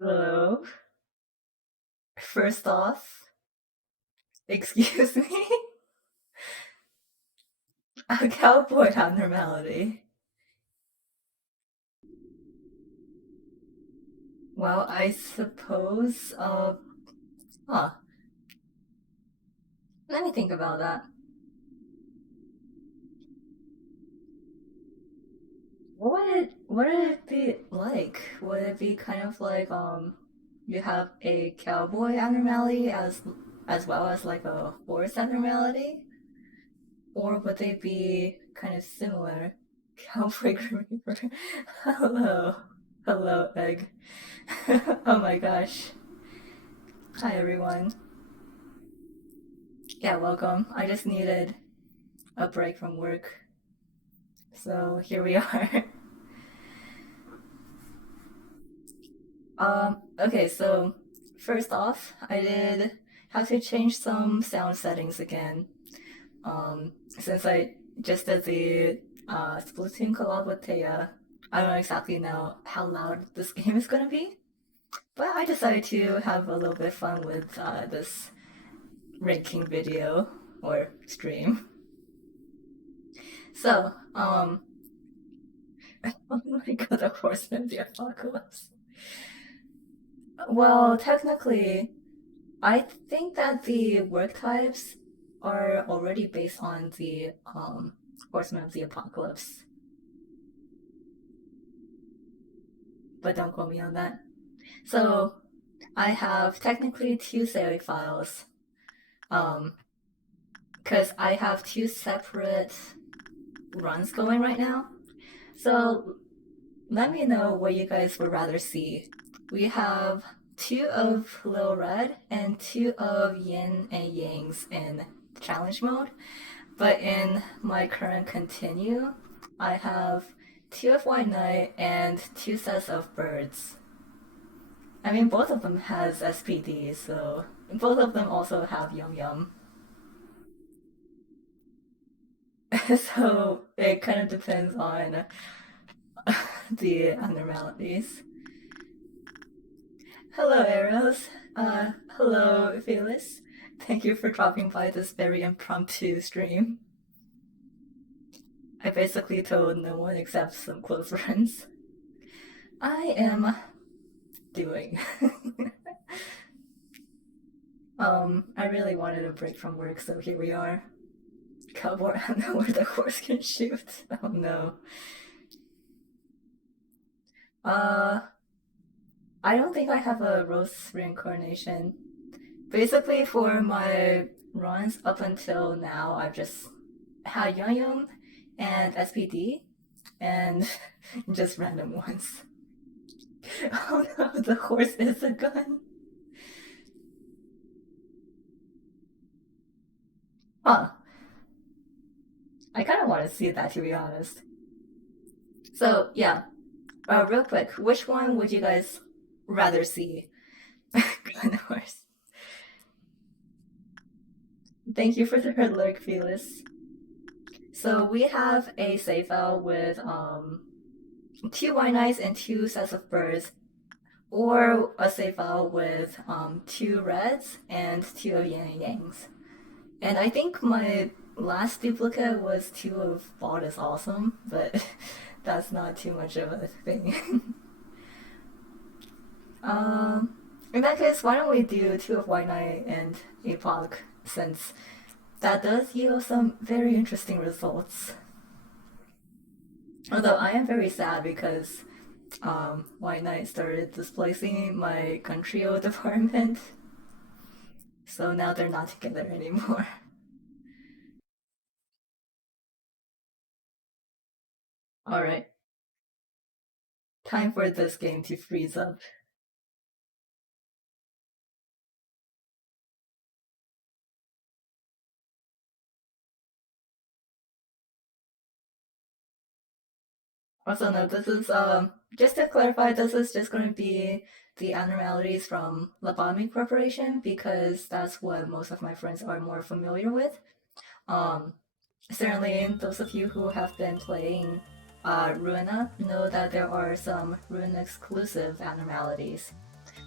Hello. First off, excuse me, a cowboy abnormality. Well, I suppose, huh. Let me think about that. What would it be like? Would it be kind of like, you have a cowboy abnormality as well as like a horse abnormality? Or would they be kind of similar? Cowboy Reaper. Hello. Hello, Egg. Oh my gosh. Hi, everyone. Yeah, welcome. I just needed a break from work. So here we are. Okay, so first off, I did have to change some sound settings again. Since I just did the Splatoon collab with Taya, I don't exactly know how loud this game is gonna be, but I decided to have a little bit of fun with this ranking video or stream. So, oh my god, of course, the apocalypse. Well, technically, I think that the work types are already based on the Horsemen of the Apocalypse, but don't quote me on that. So I have technically two save files. Because I have two separate runs going right now. So let me know what you guys would rather see. We have two of Lil Red and two of Yin and Yang's in challenge mode. But in my current continue, I have two of White Knight and two sets of birds. I mean, both of them has SPD, so both of them also have Yum Yum. So it kind of depends on the abnormalities. Hello, Eros. Hello, Phyllis. Thank you for dropping by this very impromptu stream. I basically told no one except some close friends. I am doing. I really wanted a break from work, so here we are. Cowboy, I don't know where the horse can shoot. Oh no. I don't think I have a Rose reincarnation. Basically, for my runs up until now, I've just had Yum Yum and SPD and just random ones. Oh no, the horse is a gun. Huh. I kind of want to see that, to be honest. So, yeah. Real quick, which one would you guys rather see? Gun horse. Thank you for the red lurk, Felix. So we have a save file with two white knights and two sets of birds, or a save file with two reds and two of yin and yangs. And I think my last duplicate was two of Bald is Awesome, but that's not too much of a thing. In that case, why don't we do two of White Knight and Epoch, since that does yield some very interesting results. Although I am very sad because White Knight started displacing my Contrio department, so now they're not together anymore. Alright, time for this game to freeze up. Also, no, this is just to clarify, this is just going to be the abnormalities from Lobotomy Corporation because that's what most of my friends are more familiar with. Um, Certainly, those of you who have been playing Ruina know that there are some Ruina exclusive abnormalities.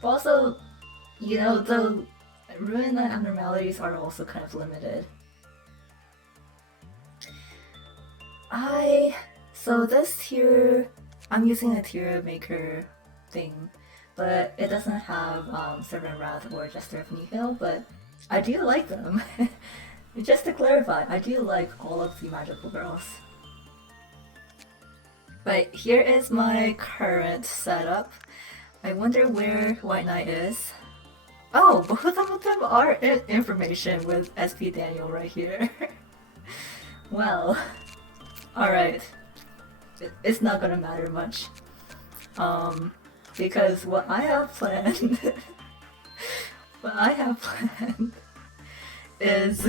But also, you know, the Ruina abnormalities are also kind of limited. So this tier, I'm using a tier maker thing, but it doesn't have Servant Wrath or Jester of Nihil, but I do like them. Just to clarify, I do like all of the magical girls. But here is my current setup. I wonder where White Knight is. Oh, both of them are information with SP Daniel right here. Well, alright. It's not gonna matter much. Because what I have planned is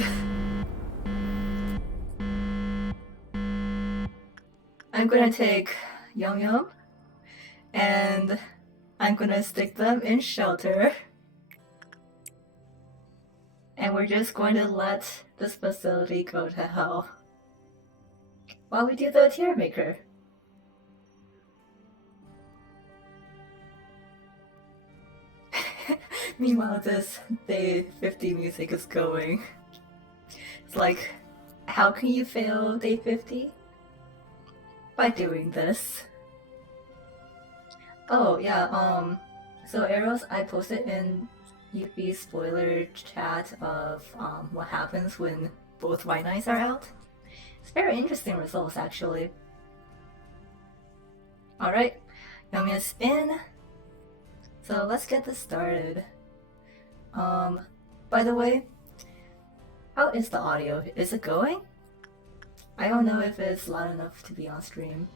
I'm gonna take Yum Yum and I'm gonna stick them in shelter. And we're just going to let this facility go to hell while we do the tier maker. Meanwhile, this day 50 music is going. It's like, how can you fail day 50? By doing this. Oh, yeah, so Eros, I posted in Yuffie's spoiler chat of what happens when both White Knights are out. It's very interesting results, actually. Alright, Yum is in. So let's get this started. By the way, how is the audio? Is it going? I don't know if it's loud enough to be on stream.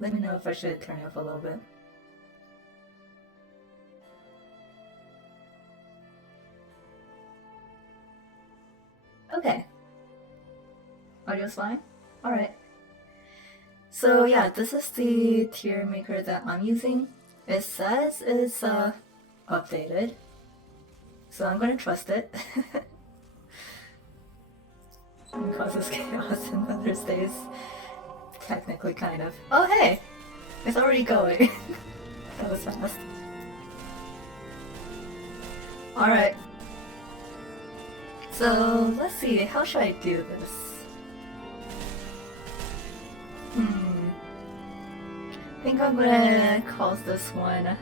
Let me know if I should turn it up a little bit. Okay. Audio's fine? Alright. So yeah, this is the tier maker that I'm using. It says it's updated. So I'm gonna trust it. It causes chaos in Mother's Days. Technically, kind of. Oh hey! It's already going. That was fast. Alright. So, let's see, how should I do this? I think I'm gonna call this one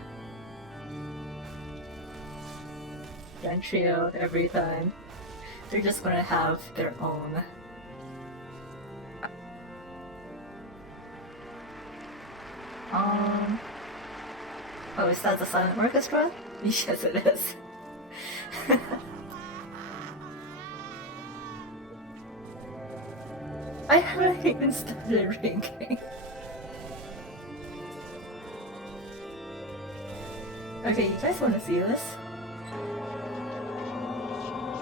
Grand Trio every time. They're just gonna have their own. Oh, is that the silent orchestra? Yes, it is. I haven't even started ringing. Okay, you guys want to see this?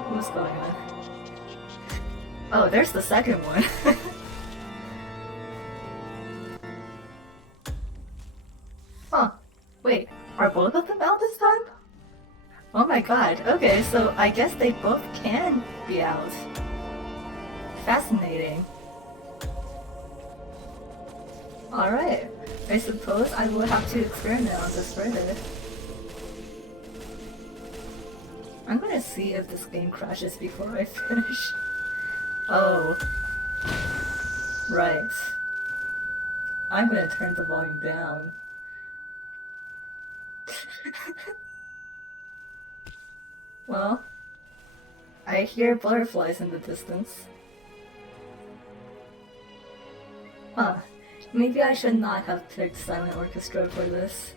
What's going on? Oh, there's the second one. Huh. Wait, are both of them out this time? Oh my god, okay, so I guess they both can be out. Fascinating. Alright, I suppose I will have to experiment on this further. I'm gonna see if this game crashes before I finish. Oh. Right. I'm gonna turn the volume down. Well, I hear butterflies in the distance. Huh. Maybe I should not have picked Silent Orchestra for this.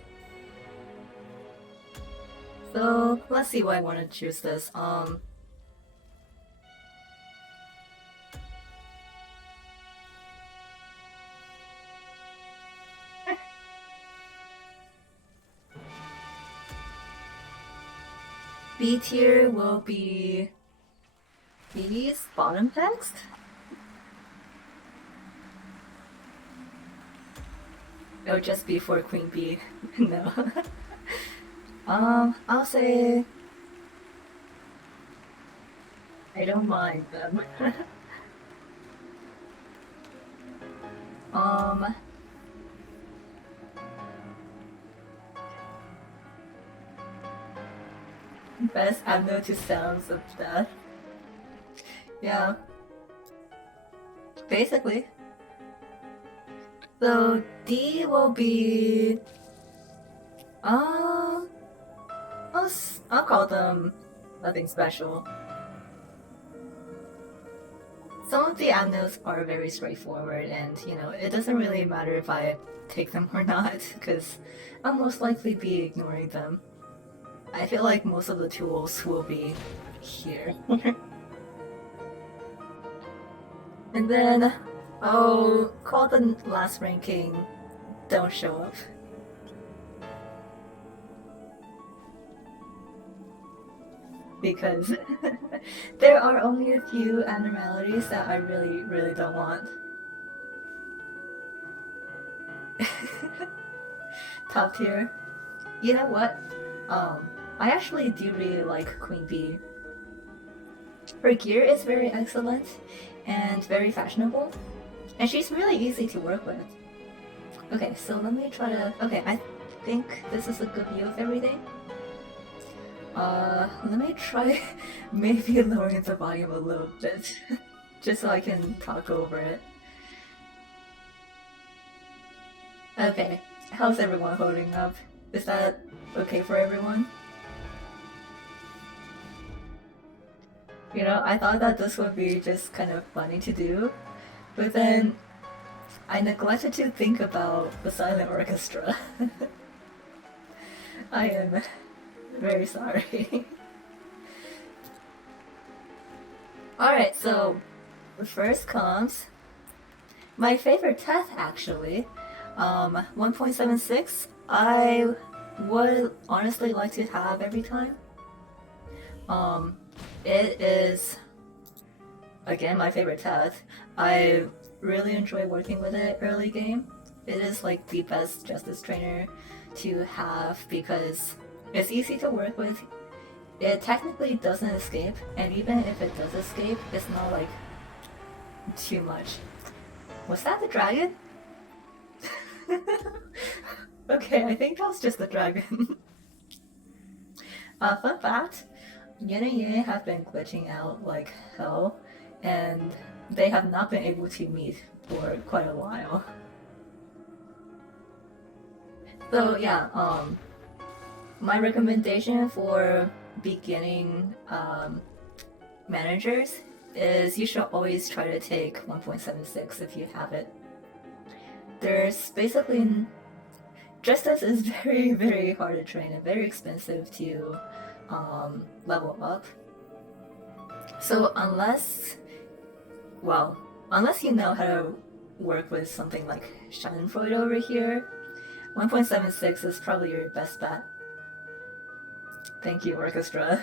So, let's see why I want to choose this. B tier will be B's bottom text. It'll just be for Queen Bee. No. I'll say I don't mind them. Best amno to sounds of death. Yeah. Basically. So D will be I'll call them nothing special. Some of the amnos are very straightforward and, you know, it doesn't really matter if I take them or not, because I'll most likely be ignoring them. I feel like most of the tools will be here. And then I'll call the last ranking don't show up. Because there are only a few abnormalities that I really don't want. Top tier. You know what? I actually do really like Queen Bee. Her gear is very excellent and very fashionable, and she's really easy to work with. Okay, so let me try to... Okay, I think this is a good view of everything. Let me try maybe lowering the volume a little bit, just so I can talk over it. Okay, how's everyone holding up? Is that okay for everyone? You know, I thought that this would be just kind of funny to do, but then I neglected to think about the silent orchestra. I am very sorry. Alright, so first comes my favorite test actually. 1.76 I would honestly like to have every time. It is again my favorite test. I really enjoy working with it early game. It is like the best justice trainer to have because it's easy to work with. It technically doesn't escape, and even if it does escape, it's not like too much. Was that the dragon? Okay, I think that was just the dragon. Fun fact, Yin and Yang have been glitching out like hell, and they have not been able to meet for quite a while. So yeah, my recommendation for beginning managers is you should always try to take 1.76 if you have it. There's basically Justice is very, very hard to train and very expensive to level up. So unless you know how to work with something like Schadenfreude over here, 1.76 is probably your best bet. Thank you, Orchestra.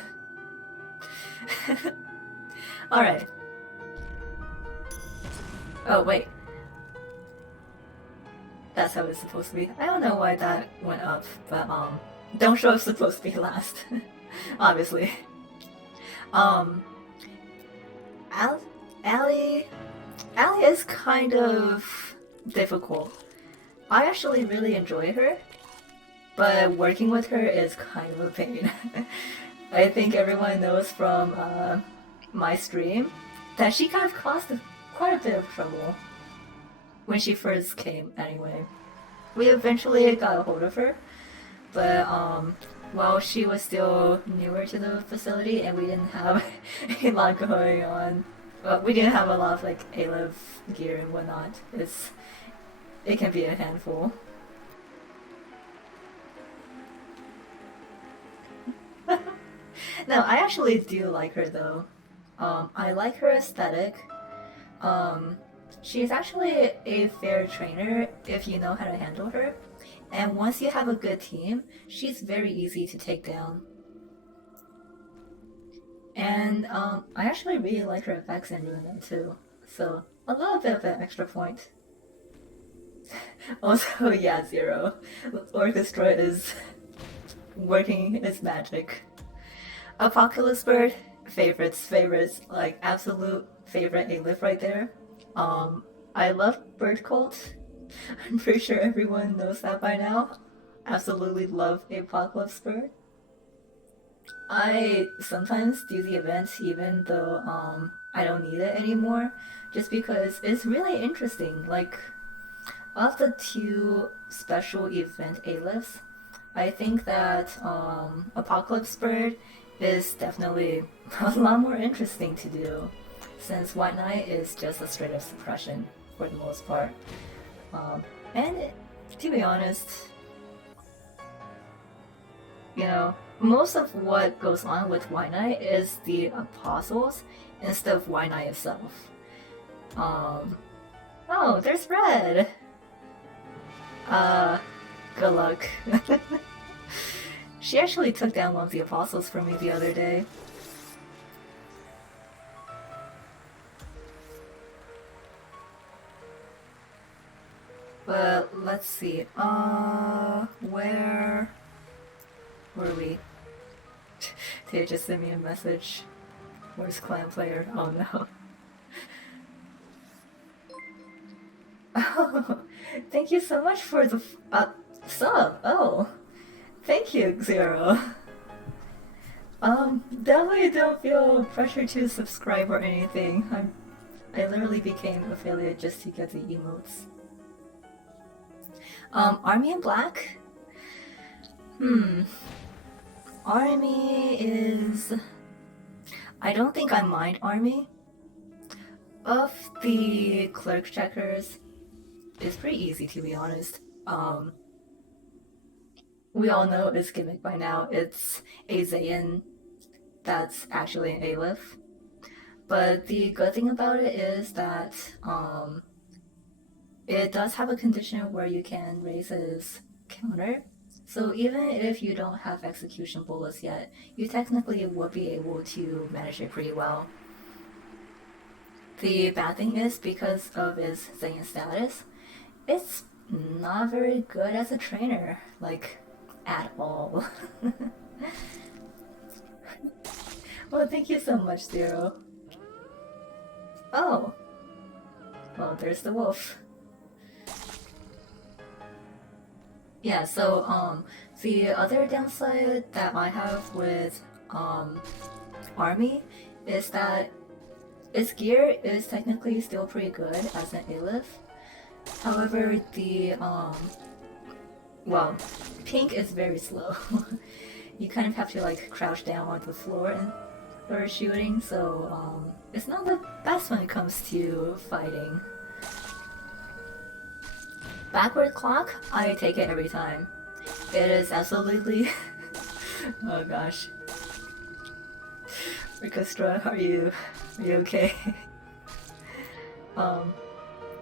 Alright. Oh, wait. That's how it's supposed to be. I don't know why that went up, but don't show is supposed to be last. Obviously. Allie is kind of difficult. I actually really enjoy her, but working with her is kind of a pain. I think everyone knows from my stream that she kind of caused quite a bit of trouble when she first came anyway. We eventually got a hold of her, but while she was still newer to the facility and we didn't have a lot going on, we didn't have a lot of like A-Lev gear and whatnot, it can be a handful. No, I actually do like her though. I like her aesthetic. She's actually a fair trainer if you know how to handle her. And once you have a good team, she's very easy to take down. And I actually really like her effects in Rune too. So a little bit of an extra point. Also, yeah, Zero. Orchestra is working its magic. Apocalypse Bird, favorites, like absolute favorite A-Lift right there. I love Bird Cult. I'm pretty sure everyone knows that by now. Absolutely love Apocalypse Bird. I sometimes do the events even though I don't need it anymore, just because it's really interesting. Like, of the two special event A-Lifts, I think that Apocalypse Bird is definitely a lot more interesting to do, since White Knight is just a straight up suppression for the most part. To be honest, you know, most of what goes on with White Knight is the apostles instead of White Knight itself. Oh, there's Red! Good luck. She actually took down one of the apostles for me the other day. But let's see. Where were we? They just sent me a message. Where's clan player? Oh no. Oh, thank you so much for the sub. Oh, thank you, Zero. Definitely don't feel pressure to subscribe or anything. I literally became affiliate just to get the emotes. Army in Black? Army is... I don't think I mind Army. Of the clerk checkers, it's pretty easy to be honest. we all know its gimmick by now. It's a Zayn that's actually an Aleph. But the good thing about it is that it does have a condition where you can raise his counter. So even if you don't have execution bullets yet, you technically would be able to manage it pretty well. The bad thing is, because of his Zayn status, it's not very good as a trainer, like, at all. Well, thank you so much, Zero. Oh, well, there's the wolf. Yeah, so the other downside that I have with Army is that its gear is technically still pretty good as an Aleph. However, the well, pink is very slow. You kind of have to like crouch down onto the floor and for shooting, so it's not the best when it comes to fighting. Backward clock, I take it every time. It is absolutely. Oh gosh. Orchestra, are you okay?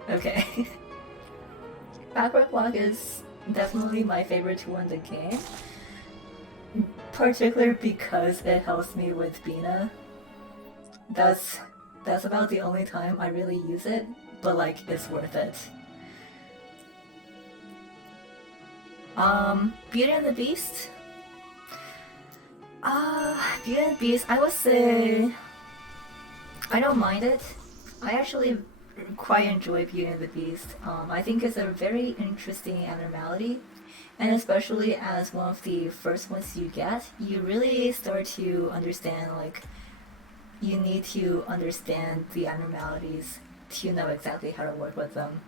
Okay. Backward clock is definitely my favorite tool in the game. Particularly because it helps me with Bina. That's about the only time I really use it, but like it's worth it. Beauty and the Beast. Beauty and the Beast, I would say I don't mind it. I actually quite enjoy Beauty and the Beast. I think it's a very interesting abnormality, and especially as one of the first ones you get, you really start to understand, like, you need to understand the abnormalities to know exactly how to work with them.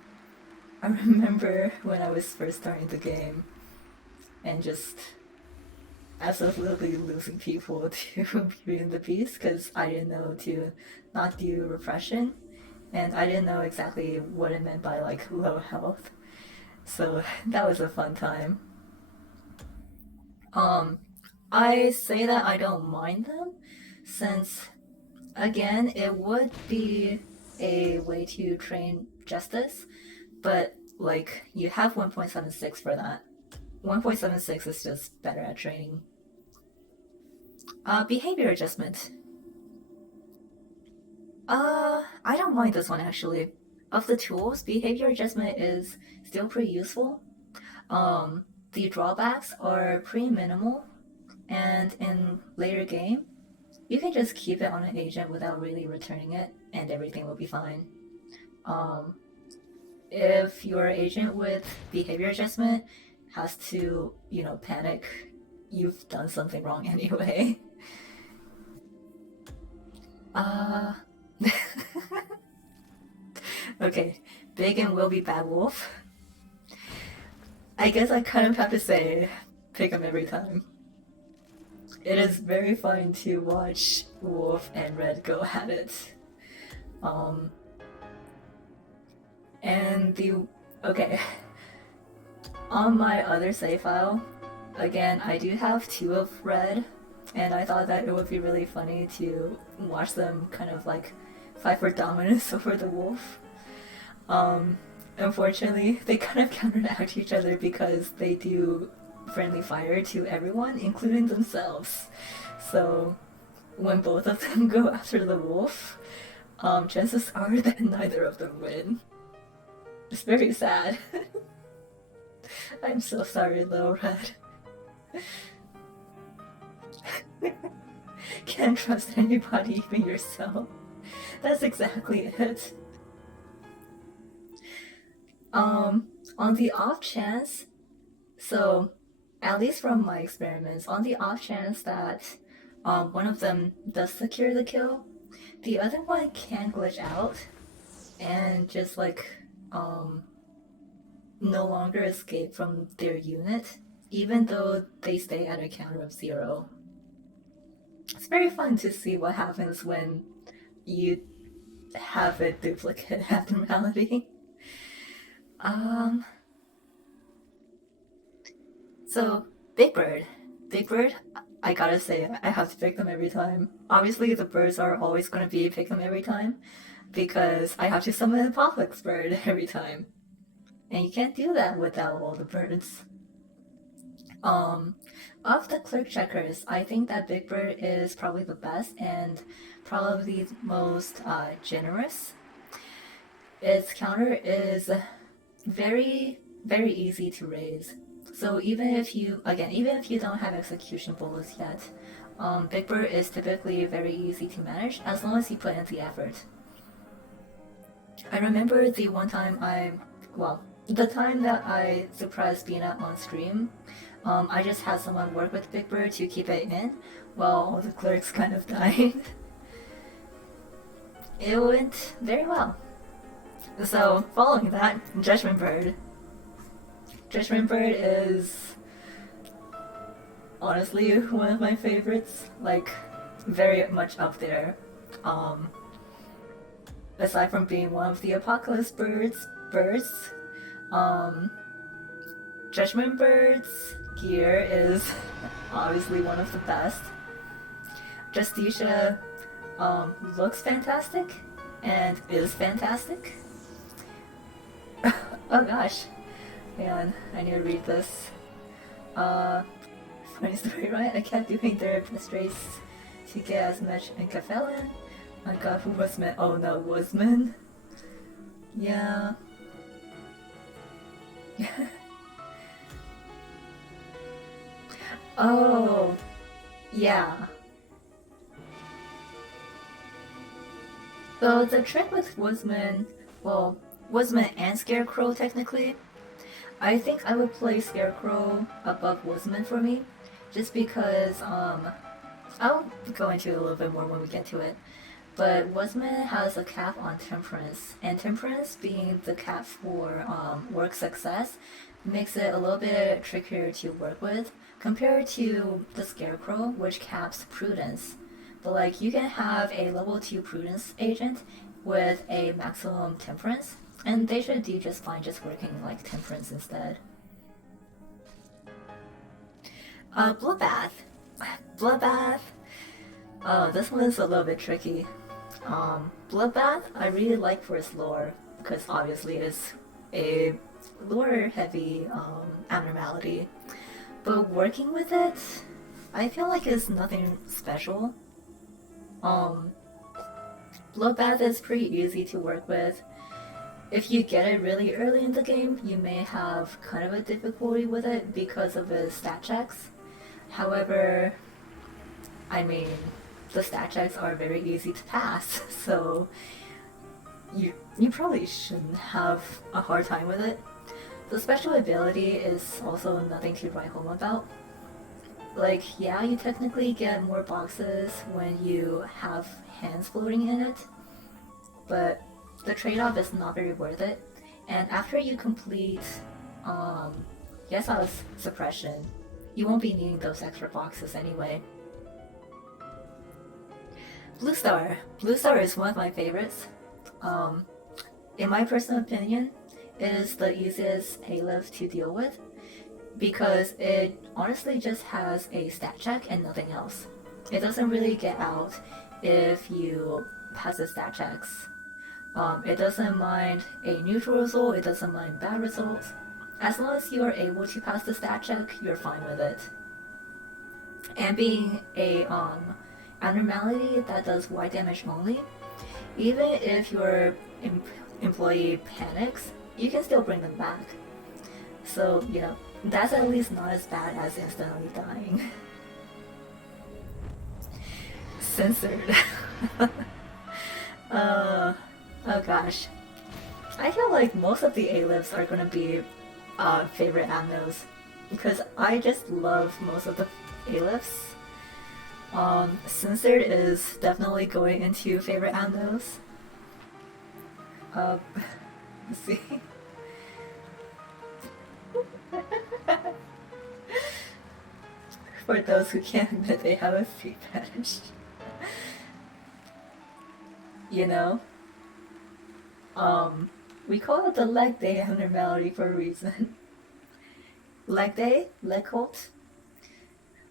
I remember when I was first starting the game and just absolutely losing people to Beauty and the Beast because I didn't know to not do repression, and I didn't know exactly what it meant by like low health. So that was a fun time. I say that I don't mind them since, again, it would be a way to train justice, but like you have 1.76 for that. 1.76 is just better at training. Behavior adjustment. I don't mind this one actually. Of the tools, behavior adjustment is still pretty useful. The drawbacks are pretty minimal, and in later game, you can just keep it on an agent without really returning it, and everything will be fine. Um, if your agent with behavior adjustment has to, panic, you've done something wrong anyway. Uh, okay, Big and will be Bad Wolf. I guess I kind of have to say, pick him every time. It is very fun to watch Wolf and Red go at it. Um, and okay, on my other save file, again, I do have two of Red, and I thought that it would be really funny to watch them kind of like fight for dominance over the Wolf. Unfortunately, they kind of counteract each other because they do friendly fire to everyone, including themselves. So when both of them go after the wolf, chances are that neither of them win. It's very sad. I'm so sorry, Little Red. Can't trust anybody, even yourself. That's exactly it. On the off chance, so at least from my experiments, on the off chance that one of them does secure the kill, the other one can glitch out and just like no longer escape from their unit, even though they stay at a counter of 0. It's very fun to see what happens when you have a duplicate abnormality. So Big Bird. Big Bird, I gotta say, I have to pick them every time. Obviously, the birds are always gonna be pick them every time, because I have to summon an Apocalypse Bird every time. And you can't do that without all the birds. Of the clerk checkers, I think that Big Bird is probably the best and probably the most generous. Its counter is very, very easy to raise. So even if you don't have execution bullets yet, Big Bird is typically very easy to manage as long as you put in the effort. I remember the time that I surprised Bina on stream, I just had someone work with Big Bird to keep it in while all the clerks kind of died. It went very well. So, following that, Judgment Bird. Judgment Bird is honestly one of my favorites, like very much up there. Aside from being one of the Apocalypse birds, Judgment Bird's gear is obviously one of the best. Justicia looks fantastic and is fantastic. Oh gosh, hang on, I need to read this. Funny story, right? I kept doing their best race to get as much in Kafelin. My god, who was man? Oh no, Wasman. Yeah. Oh, yeah. So the trick with Woodsman and Scarecrow technically, I think I would play Scarecrow above Woodsman for me, just because, I'll go into it a little bit more when we get to it, but Woodsman has a cap on Temperance, and Temperance being the cap for work success makes it a little bit trickier to work with compared to the Scarecrow, which caps Prudence. But like, you can have a level 2 Prudence agent with a maximum Temperance, and they should do just fine just working like Temperance instead. Bloodbath. Bloodbath. Oh, this one is a little bit tricky. Bloodbath, I really like for its lore, because obviously it's a lore-heavy abnormality. But working with it, I feel like it's nothing special. Bloodbath is pretty easy to work with. If you get it really early in the game, you may have kind of a difficulty with it because of its stat checks. However, I mean, the stat checks are very easy to pass, so you probably shouldn't have a hard time with it. The special ability is also nothing to write home about. Like, yeah, you technically get more boxes when you have hands floating in it, but the trade-off is not very worth it. And after you complete Yesa's suppression, you won't be needing those extra boxes anyway. Blue Star. Blue Star is one of my favorites. In my personal opinion, it is the easiest A-Lift to deal with because it honestly just has a stat check and nothing else. It doesn't really get out if you pass the stat checks. It doesn't mind a neutral result, it doesn't mind bad results. As long as you are able to pass the stat check, you're fine with it. And being a abnormality that does white damage only, even if your employee panics, you can still bring them back. So, you know, that's at least not as bad as instantly dying. Censored. Oh gosh. I feel like most of the A-Lifts are gonna be favorite amnos, because I just love most of the A-Lifts. Censored is definitely going into favorite amnos. Let's see. For those who can't admit they have a feet fetish. You know? We call it the leg day abnormality for a reason. Leg day, leg cult,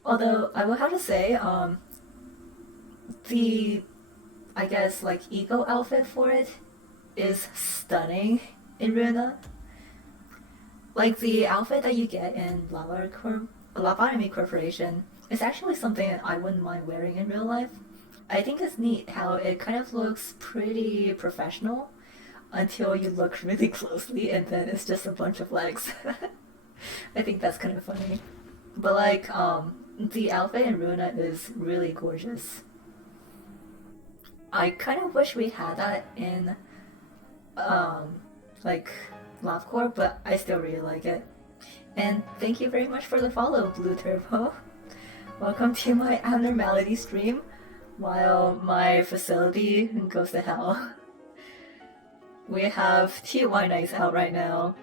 Although I will have to say, the I guess like ego outfit for it is stunning in Runa. Like the outfit that you get in Lobotomy Corporation is actually something that I wouldn't mind wearing in real life. I think it's neat how it kind of looks pretty professional until you look really closely and then it's just a bunch of legs. I think that's kind of funny. But like, the outfit in Runa is really gorgeous. I kind of wish we had that in, like, Lovecore, but I still really like it. And thank you very much for the follow, Blue Turbo. Welcome to my abnormality stream while my facility goes to hell. We have 2 White Knights out right now.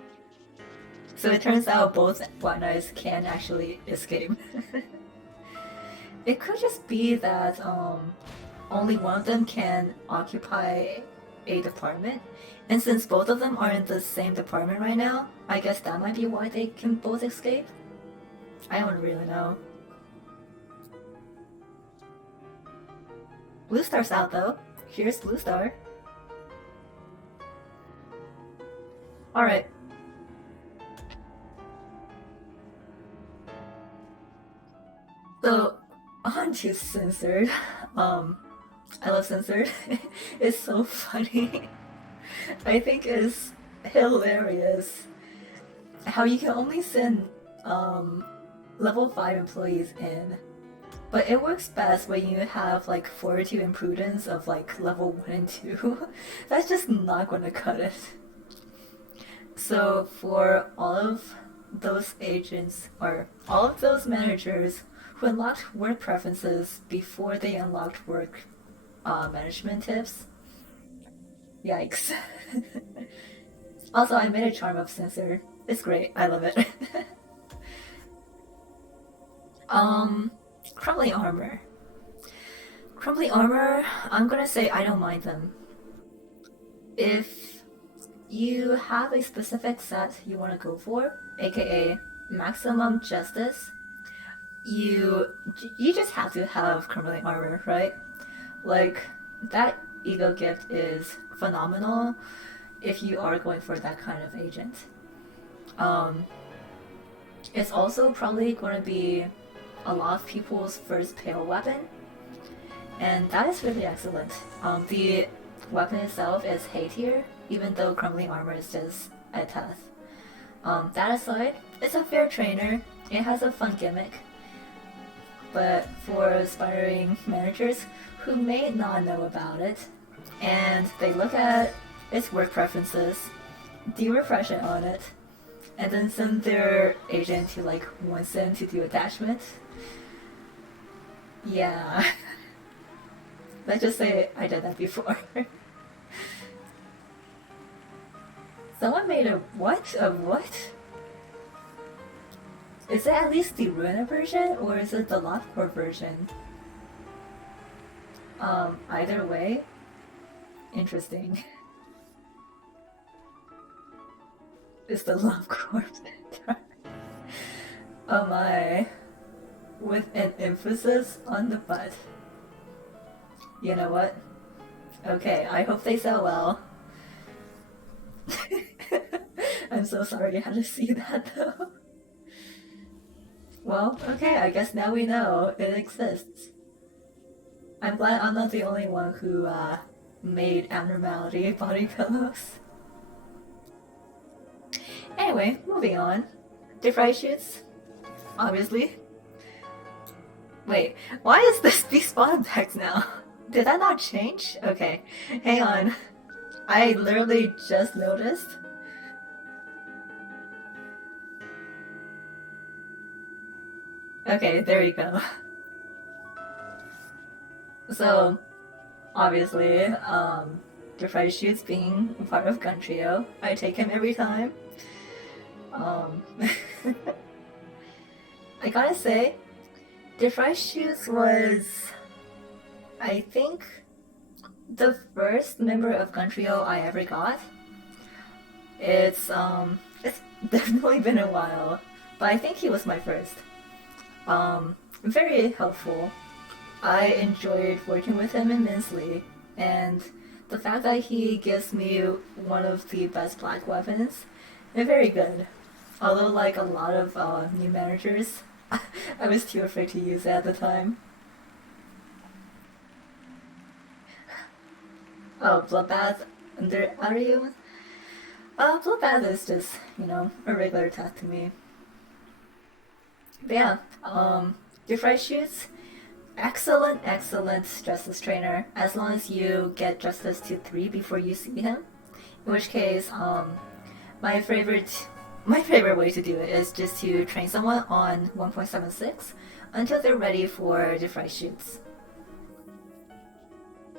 So it turns out both White Knights can actually escape. It could just be that only one of them can occupy a department. And since both of them are in the same department right now, I guess that might be why they can both escape? I don't really know. Blue Star's out though. Here's Blue Star. Alright. So, on to Censored. I love Censored. It's so funny. I think it's hilarious how you can only send level 5 employees in, but it works best when you have like fortitude and prudence of like level 1 and 2. That's just not gonna cut it. So for all of those agents, or all of those managers who unlocked work preferences before they unlocked work management tips, yikes. Also, I made a charm of Censor. It's great. I love it. Crumbly armor. Crumbly armor, I'm gonna say I don't mind them. If you have a specific set you want to go for, aka maximum justice, you just have to have crumbling armor, right? Like, that ego gift is phenomenal if you are going for that kind of agent. It's also probably going to be a lot of people's first pale weapon, and that is really excellent. The weapon itself is hay tier, even though crumbling armor is just a test. That aside, it's a fair trainer. It has a fun gimmick. But for aspiring managers who may not know about it, and they look at its work preferences, do refresh it on it, and then send their agent who like wants them to do attachment. Yeah. Let's just say I did that before. Someone made a what? A what? Is it at least the Runa version, or is it the Lovecore version? Either way, interesting. It's the Lovecore. Oh my. With an emphasis on the butt. You know what? Okay, I hope they sell well. I'm so sorry you had to see that though. Well, okay, I guess now we know it exists. I'm glad I'm not the only one who made abnormality body pillows. Anyway, moving on. Different shoots, obviously. Wait, why is this despawn text now? Did that not change? Okay, hang on. I literally just noticed. Okay, there you go. So, obviously, Different Shoots being part of Gun Trio, I take him every time. I gotta say, Different Shoots was, I think, the first member of Gun Trio I ever got. It's definitely been a while, but I think he was my first. very helpful. I enjoyed working with him immensely, and the fact that he gives me one of the best black weapons, they're very good. Although, like a lot of new managers, I was too afraid to use it at the time. Oh, Bloodbath under Ariu? Bloodbath is just, a regular attack to me. But yeah, your fright shoots, excellent Justice Trainer, as long as you get Justice to 3 before you see him. In which case, my favorite way to do it is just to train someone on 1.76 until they're ready for the fright shoots.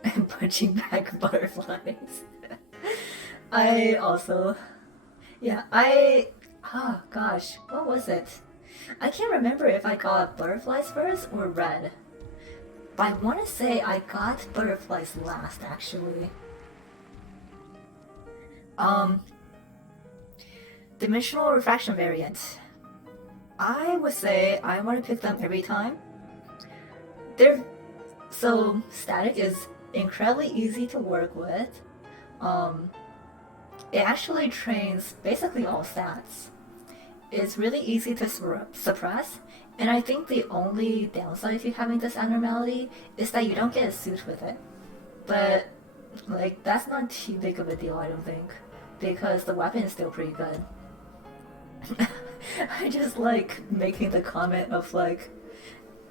And punching back butterflies. I also, oh gosh, what was it? I can't remember if I got butterflies first or red. But I want to say I got butterflies last, actually. Dimensional refraction variant. I would say I want to pick them every time. So static is incredibly easy to work with. It actually trains basically all stats. It's really easy to suppress, and I think the only downside to having this abnormality is that you don't get a suit with it. But, like, that's not too big of a deal, I don't think, because the weapon is still pretty good. I just like making the comment of, like,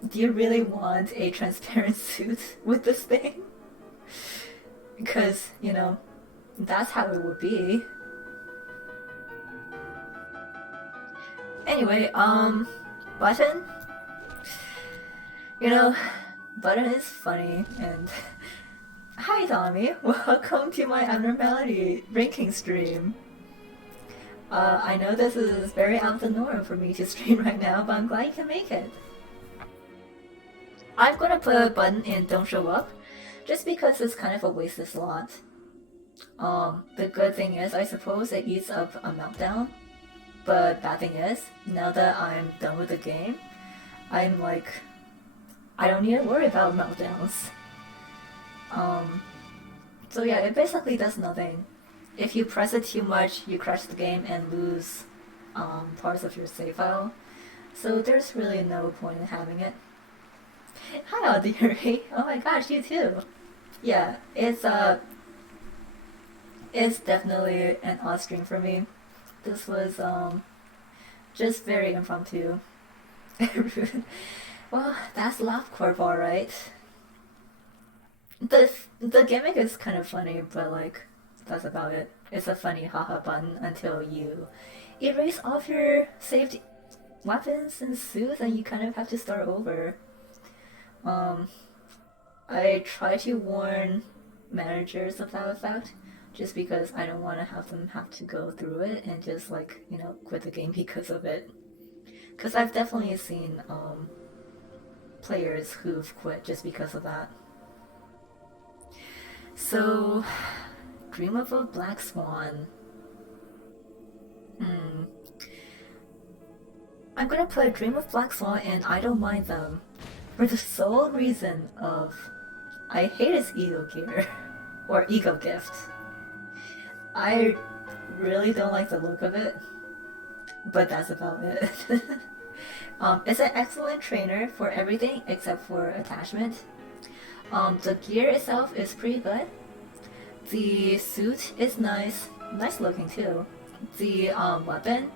do you really want a transparent suit with this thing? Because, that's how it would be. Anyway, Button? Button is funny, and hi Tommy, welcome to my abnormality ranking stream. I know this is very out of the norm for me to stream right now, but I'm glad you can make it. I'm gonna put Button in Don't Show Up, just because it's kind of a wasted slot. The good thing is, I suppose it eats up a meltdown. But bad thing is, now that I'm done with the game, I'm like, I don't need to worry about meltdowns. So yeah, it basically does nothing. If you press it too much, you crash the game and lose parts of your save file. So there's really no point in having it. Hi Audrey! Oh my gosh, you too! Yeah, it's definitely an odd stream for me. This was just very impromptu. Well, that's LabCorp, alright. The gimmick is kind of funny, but like, that's about it. It's a funny haha button until you erase off your saved weapons and suits and you kind of have to start over. I try to warn managers of that effect, just because I don't want to have them have to go through it and just like, quit the game because of it. Because I've definitely seen players who've quit just because of that. So, Dream of a Black Swan. I'm gonna put Dream of Black Swan and I Don't Mind Them for the sole reason of I hate his ego gear, or ego gift. I really don't like the look of it, but that's about it. It's an excellent trainer for everything except for attachment. The gear itself is pretty good. The suit is nice looking too. The weapon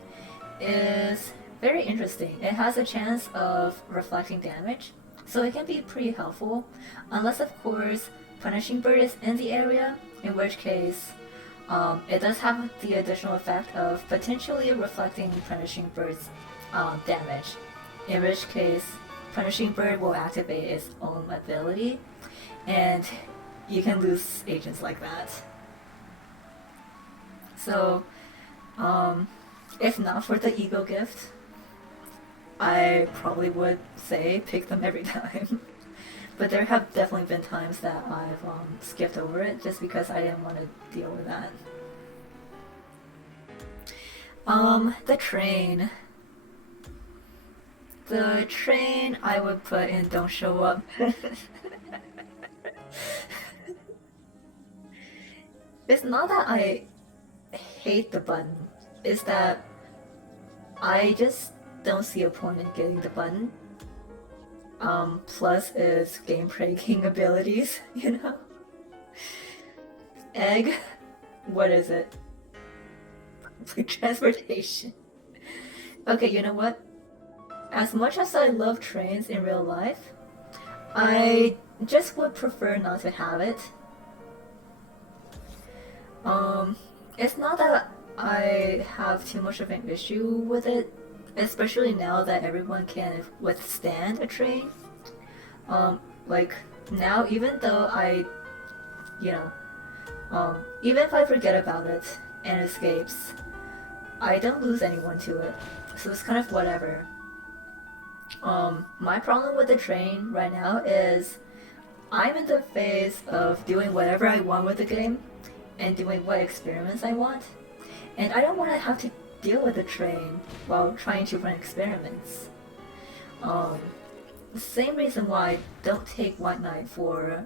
is very interesting. It has a chance of reflecting damage, so it can be pretty helpful, unless of course Punishing Bird is in the area, in which case it does have the additional effect of potentially reflecting Punishing Bird's damage, in which case Punishing Bird will activate its own ability, and you can lose agents like that. So, if not for the ego gift, I probably would say pick them every time. But there have definitely been times that I've skipped over it just because I didn't want to deal with that. The train. The train I would put in don't show up. It's not that I hate the button, it's that I just don't see a point in getting the button. Plus its game breaking abilities, you know? Egg? What is it? Transportation. Okay, you know what? As much as I love trains in real life, I just would prefer not to have it. It's not that I have too much of an issue with it, especially now that everyone can withstand a train. Like now, even though you know, even if I forget about it and escapes, I don't lose anyone to it, so it's kind of whatever. My problem with the train right now is I'm in the phase of doing whatever I want with the game and doing what experiments I want, and I don't want to have to deal with the train while trying to run experiments. The same reason why I don't take White Knight for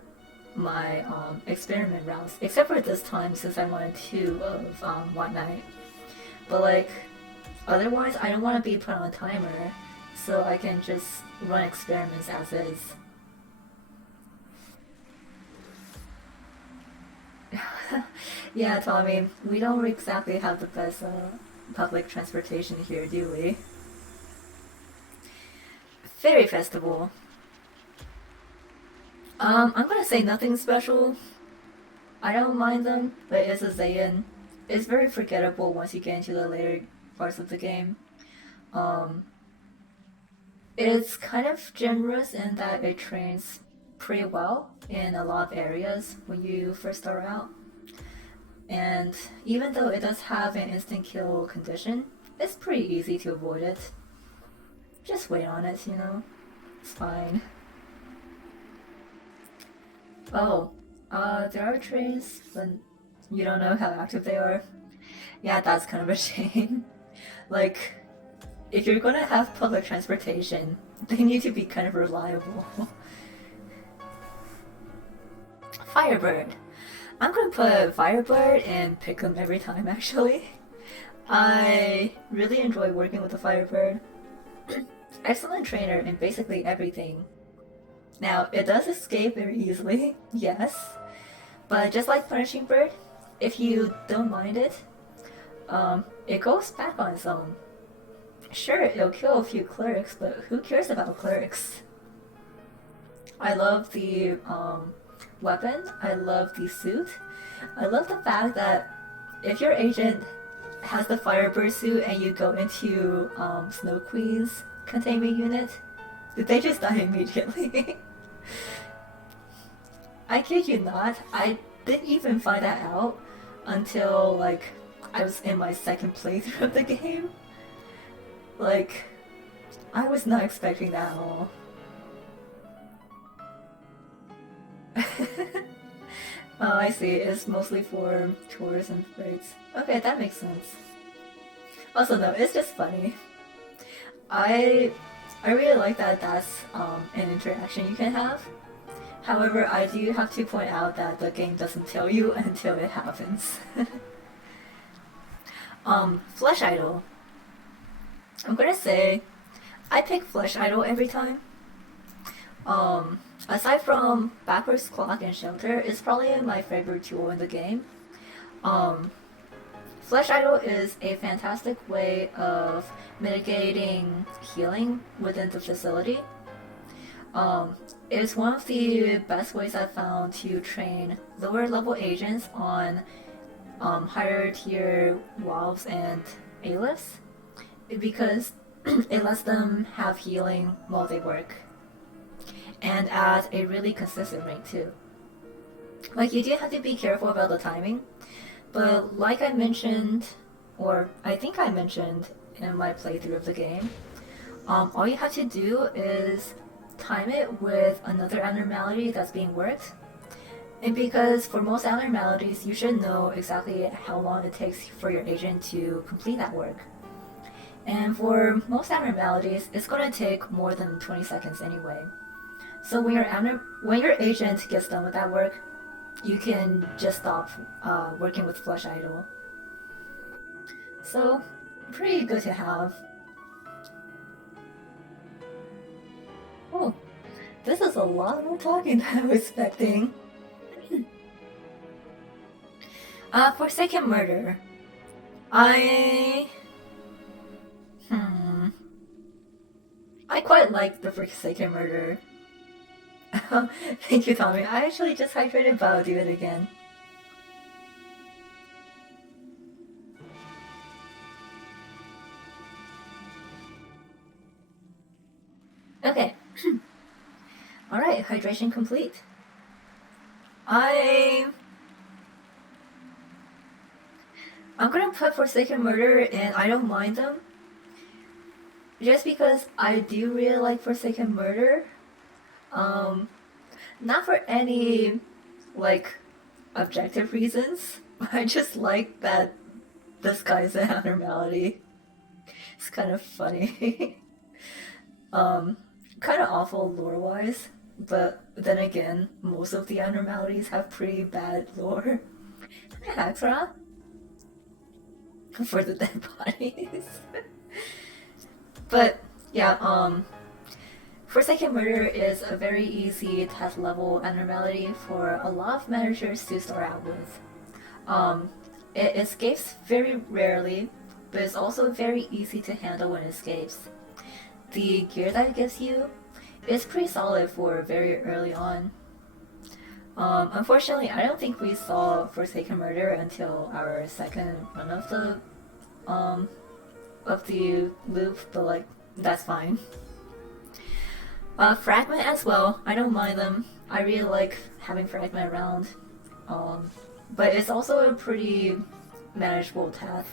my experiment rounds, except for this time since I wanted 2 of White Knight. But like, otherwise I don't want to be put on a timer, so I can just run experiments as is. Yeah, Tommy, we don't exactly have the best public transportation here, do we? Fairy Festival. I'm gonna say nothing special. I don't mind them, but it's a Zayn. It's very forgettable once you get into the later parts of the game. It's kind of generous in that it trains pretty well in a lot of areas when you first start out. And even though it does have an instant kill condition, it's pretty easy to avoid it. Just wait on it, you know? It's fine. Oh, there are trains, but you don't know how active they are. Yeah, that's kind of a shame. Like, if you're gonna have public transportation, they need to be kind of reliable. Firebird. I'm gonna put Firebird and pick them every time, actually. I really enjoy working with the Firebird. Excellent trainer in basically everything. Now, it does escape very easily, yes, but just like Punishing Bird, if you don't mind it, it goes back on its own. Sure, it'll kill a few clerics, but who cares about clerics? I love the weapon, I love the suit, I love the fact that if your agent has the Firebird suit and you go into Snow Queen's containment unit, they just die immediately. I kid you not, I didn't even find that out until like I was in my second playthrough of the game. Like, I was not expecting that at all. Oh, I see. It's mostly for tours and freights. Okay, that makes sense. Also, no, it's just funny. I really like that that's an interaction you can have. However, I do have to point out that the game doesn't tell you until it happens. Flesh Idol. I'm gonna say I pick Flesh Idol every time. Aside from Backwards Clock and Shelter, it's probably my favorite tool in the game. Flesh Idol is a fantastic way of mitigating healing within the facility. It's one of the best ways I've found to train lower level agents on higher tier wolves and A-lifts, because it lets them have healing while they work, and at a really consistent rate too. Like, you do have to be careful about the timing, but like I mentioned, or I think I mentioned in my playthrough of the game, all you have to do is time it with another abnormality that's being worked. And because for most abnormalities, you should know exactly how long it takes for your agent to complete that work. And for most abnormalities, it's going to take more than 20 seconds anyway. So when your agent gets done with that work, you can just stop working with Flush Idol. So, pretty good to have. Oh, this is a lot more talking than I was expecting. Forsaken Murder. I quite like the Forsaken Murder. Thank you, Tommy. I actually just hydrated, but I'll do it again. Okay. Alright, hydration complete. I'm gonna put Forsaken Murder and I don't mind them. Just because I do really like Forsaken Murder. Not for any, like, objective reasons. I just like that this guy's an abnormality. It's kind of funny. Kind of awful lore-wise, but then again, most of the abnormalities have pretty bad lore. Haxra? For the dead bodies. But, yeah, Forsaken Murder is a very easy test level abnormality for a lot of managers to start out with. It escapes very rarely, but it's also very easy to handle when it escapes. The gear that it gives you is pretty solid for very early on. Unfortunately, I don't think we saw Forsaken Murder until our second run of the loop, but like, that's fine. Fragment as well, I don't mind them. I really like having Fragment around. But it's also a pretty manageable task.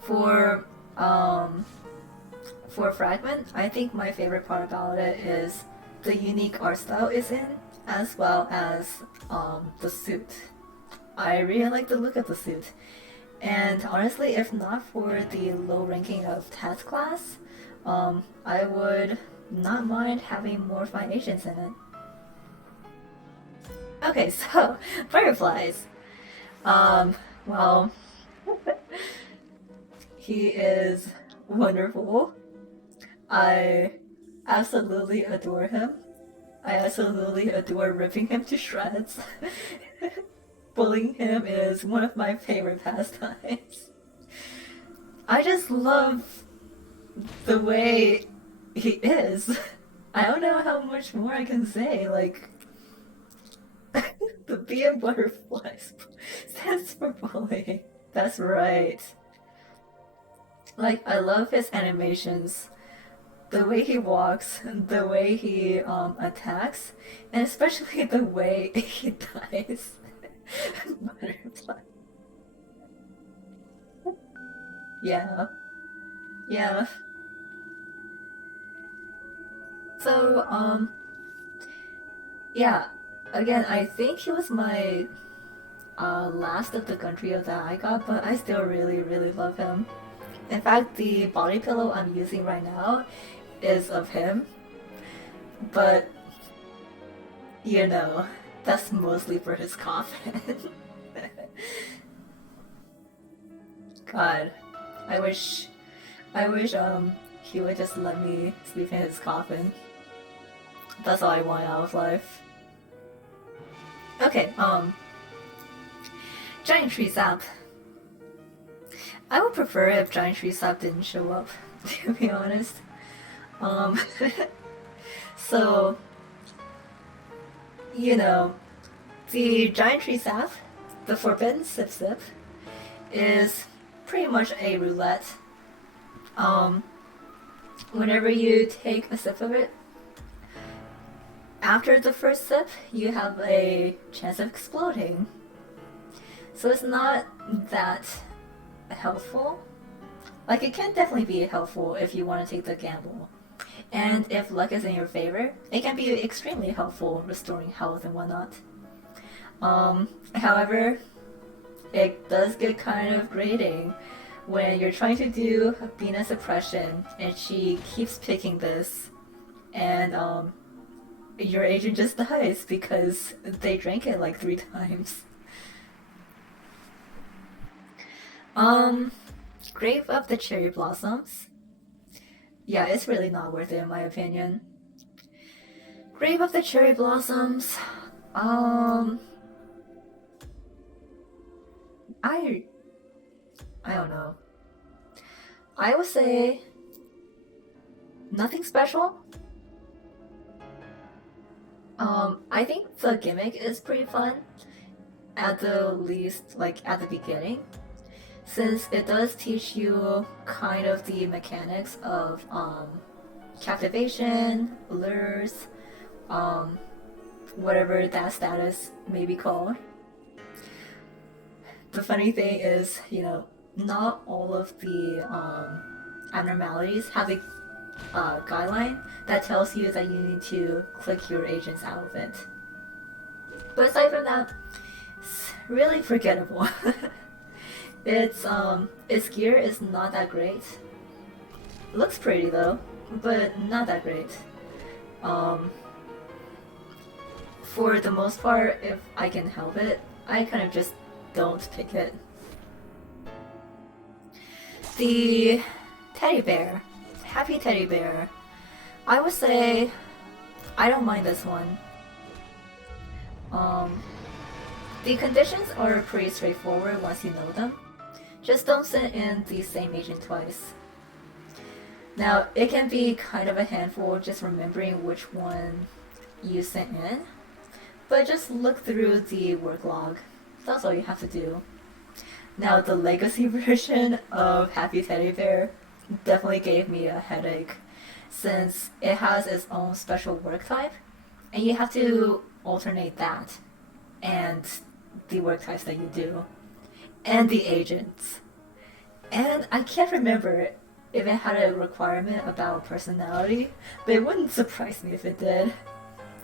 For Fragment, I think my favorite part about it is the unique art style it's in, as well as the suit. I really like the look of the suit. And honestly, if not for the low ranking of task class, I would not mind having more of my agents in it. Okay, so Fireflies. Well, he is wonderful. I absolutely adore him. I absolutely adore ripping him to shreds. Bullying him is one of my favorite pastimes. I just love the way he is. I don't know how much more I can say, like... The bee and butterflies stands for bullying. That's right. Like, I love his animations. The way he walks, the way he attacks, and especially the way he dies. Butterfly. Yeah. Yeah. So, yeah. Again, I think he was my last of the country that I got, but I still really, really love him. In fact, the body pillow I'm using right now is of him, but you know, that's mostly for his coffin. God, I wish he would just let me sleep in his coffin. That's all I want out of life. Okay, Giant Tree Sap. I would prefer if Giant Tree Sap didn't show up, to be honest. So, you know, the Giant Tree Sap, the Forbidden Sip Sip, is pretty much a roulette. Whenever you take a sip of it, after the first sip, you have a chance of exploding. So it's not that helpful. Like, it can definitely be helpful if you want to take the gamble. And if luck is in your favor, it can be extremely helpful, restoring health and whatnot. However, it does get kind of grating when you're trying to do Venus suppression and she keeps picking this, and your agent just dies because they drank it like 3 times. Grave of the Cherry Blossoms. Yeah, it's really not worth it in my opinion. Grave of the Cherry Blossoms. I don't know. I would say nothing special. I think the gimmick is pretty fun, at the least, like at the beginning, since it does teach you kind of the mechanics of captivation, lures, whatever that status may be called. The funny thing is, not all of the abnormalities have a guideline that tells you that you need to click your agents out of it. But aside from that, it's really forgettable. Its gear is not that great. It looks pretty though, but not that great. For the most part, if I can help it, I kind of just don't pick it. The teddy bear, happy teddy bear. I would say I don't mind this one. The conditions are pretty straightforward once you know them. Just don't send in the same agent twice. Now, it can be kind of a handful just remembering which one you sent in, but just look through the work log. That's all you have to do. Now, the legacy version of Happy Teddy Bear definitely gave me a headache, since it has its own special work type, and you have to alternate that and the work types that you do, and the agents. And I can't remember if it had a requirement about personality, but it wouldn't surprise me if it did.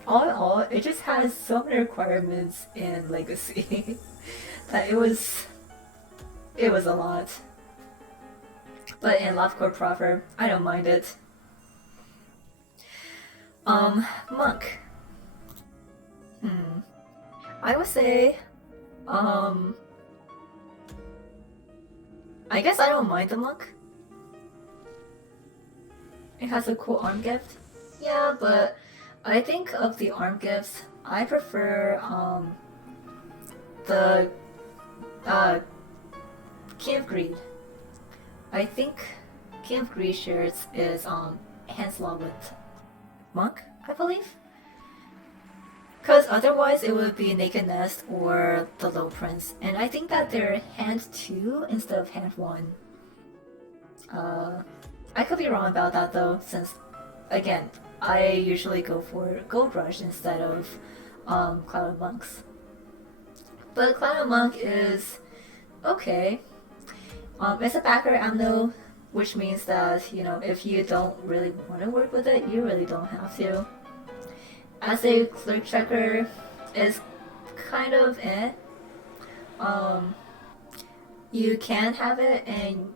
All in all, it just has so many requirements in Legacy that it was a lot. But in Lobotomy proper, I don't mind it. Monk. I would say, I guess I don't mind the monk. It has a cool arm gift. Yeah, but I think of the arm gifts, I prefer, the, King of Greed. I think King of Greed shares is, hands law with Monk, I believe? Because otherwise it would be Naked Nest or the Low Prince, and I think that they're hand 2 instead of hand 1. I could be wrong about that though, since, again, I usually go for Gold Rush instead of Cloud of Monks. But Cloud of Monk is okay. It's a backer amno, which means that, if you don't really want to work with it, you really don't have to. As a clerk checker, it's kind of you can have it and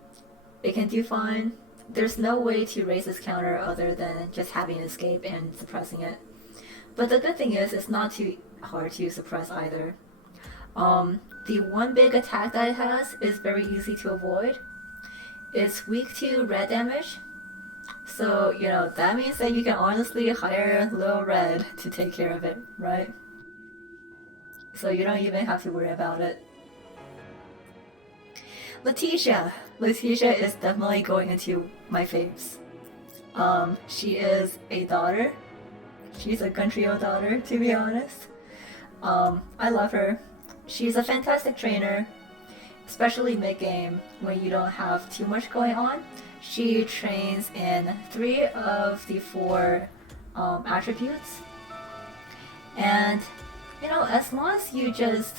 it can do fine. There's no way to raise this counter other than just having an escape and suppressing it. But the good thing is, it's not too hard to suppress either. The one big attack that it has is very easy to avoid. It's weak to red damage. So, that means that you can honestly hire Little Red to take care of it, right? So you don't even have to worry about it. Letitia. Letitia is definitely going into my faves. She is a daughter. She's a country old daughter, to be honest. I love her. She's a fantastic trainer, especially mid-game when you don't have too much going on. She trains in 3 of the 4 attributes. And, as long as you just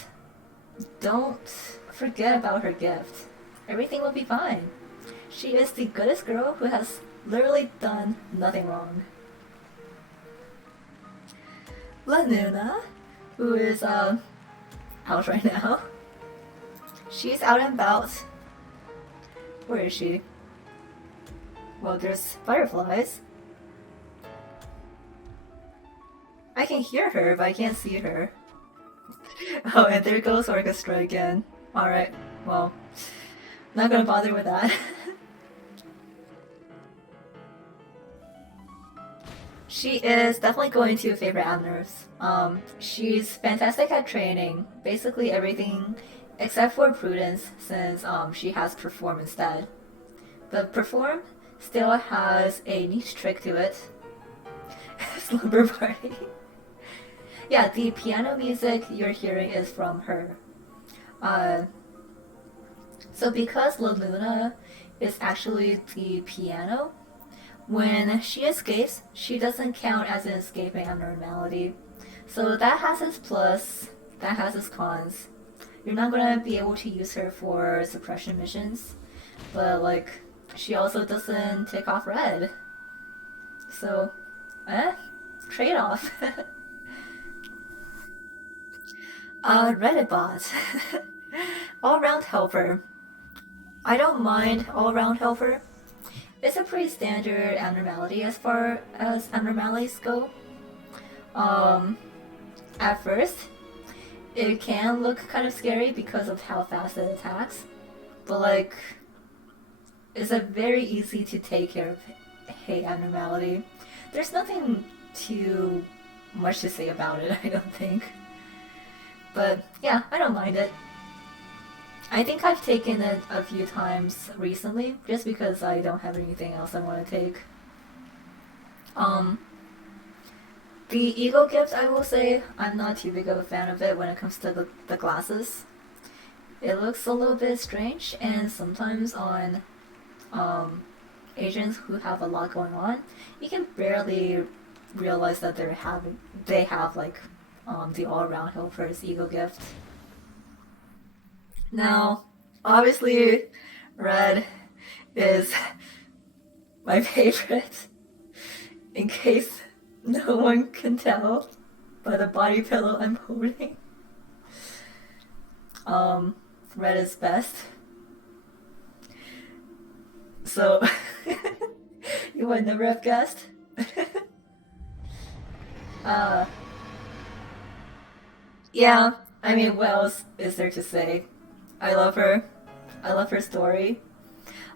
don't forget about her gift, everything will be fine. She is the goodest girl who has literally done nothing wrong. Lanuna, who is out right now. She's out and about Where is she? Well, there's Fireflies. I can hear her, but I can't see her. Oh, and there goes Orchestra again. Alright, well, not gonna bother with that. She is definitely going to favorite Abner's. She's fantastic at training, basically everything except for Prudence, since she has Perform instead. But Perform still has a niche trick to it. Slumber Party. Yeah, the piano music you're hearing is from her. So because La Luna is actually the piano, when she escapes, she doesn't count as an escaping abnormality. So that has its plus, that has its cons. You're not gonna be able to use her for suppression missions, but like, she also doesn't take off red. So, trade-off. Reddit bot. All-round helper. I don't mind all-round helper. It's a pretty standard abnormality as far as abnormalities go. At first, it can look kind of scary because of how fast it attacks, but like, it's a very easy to take care of hate abnormality. There's nothing too much to say about it, I don't think. But yeah, I don't mind it. I think I've taken it a few times recently, just because I don't have anything else I want to take. The Ego Gift, I will say, I'm not too big of a fan of it when it comes to the glasses. It looks a little bit strange, and sometimes on agents who have a lot going on, you can barely realize that they have like the all-around helper's Ego Gift. Now, obviously, red is my favorite, in case no one can tell by the body pillow I'm holding. Red is best. So, you would never have guessed. Yeah, I mean, what else is there to say? I love her. I love her story.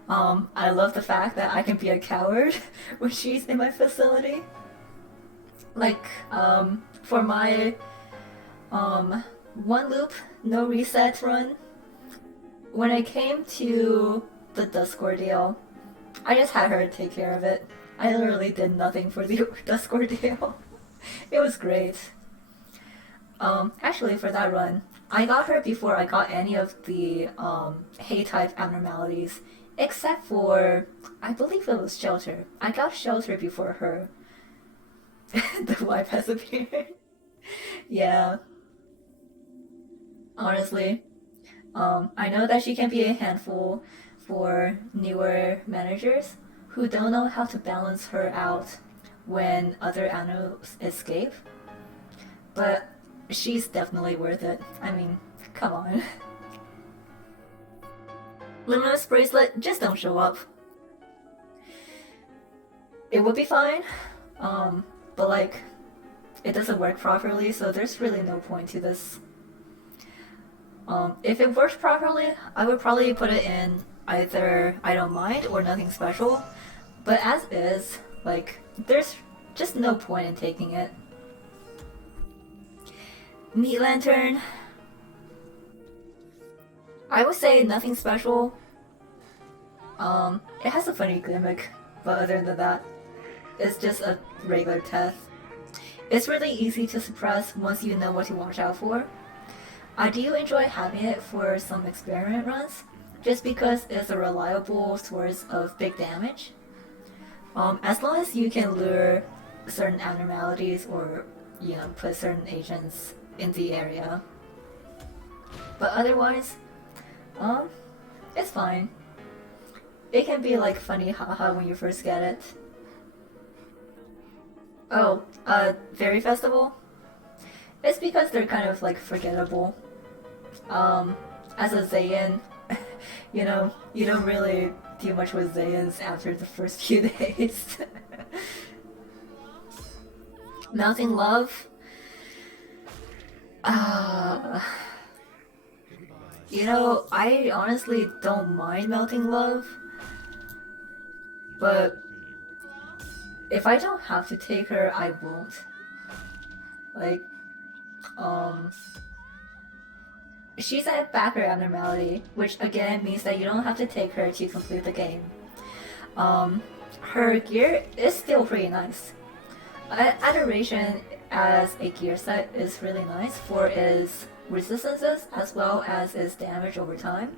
I love the fact that I can be a coward when she's in my facility. Like, for my one loop, no reset run, when I came to the Dusk Ordeal, I just had her take care of it. I literally did nothing for the Dusk Ordeal. It was great. Actually, for that run, I got her before I got any of the Hay-type abnormalities, except for, I believe it was Shelter. I got Shelter before her. The wife has appeared. Yeah. Honestly, I know that she can be a handful for newer managers who don't know how to balance her out when other animals escape, but she's definitely worth it. I mean, come on. Luminous Bracelet, just don't show up. It would be fine, but like, it doesn't work properly, so there's really no point to this. If it works properly, I would probably put it in either I don't mind or nothing special, but as is, like, there's just no point in taking it. Meat Lantern, I would say nothing special. It has a funny gimmick, but other than that, it's just a regular test. It's really easy to suppress once you know what to watch out for. I do enjoy having it for some experiment runs, just because it's a reliable source of big damage. As long as you can lure certain abnormalities or, you know, put certain agents in the area. But otherwise, it's fine. It can be like funny haha when you first get it. Oh, Fairy Festival? It's because they're kind of like forgettable. As a Zayn, you know, you don't really too much with Zayn's after the first few days. Melting Love. You know, I honestly don't mind Melting Love, but if I don't have to take her, I won't. Like, she's a backer abnormality, which again means that you don't have to take her to complete the game. Her gear is still pretty nice. Adoration as a gear set is really nice for its resistances as well as its damage over time.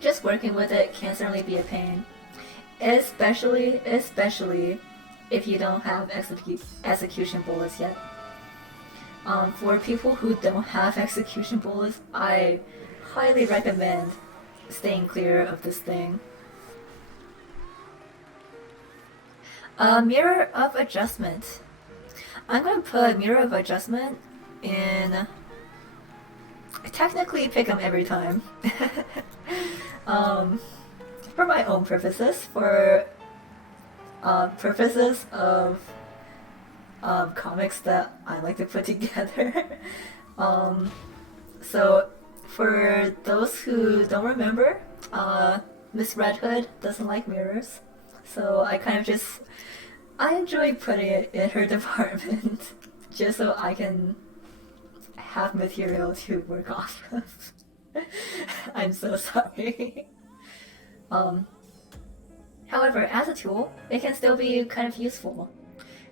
Just working with it can certainly be a pain, especially if you don't have execution bullets yet. For people who don't have execution bullets, I highly recommend staying clear of this thing. Mirror of Adjustment. I'm gonna put Mirror of Adjustment in. I technically pick them every time. For my own purposes, for purposes of comics that I like to put together. So for those who don't remember, Miss Red Hood doesn't like mirrors, so I enjoy putting it in her department just so I can have material to work off of. I'm so sorry. However, as a tool, it can still be kind of useful.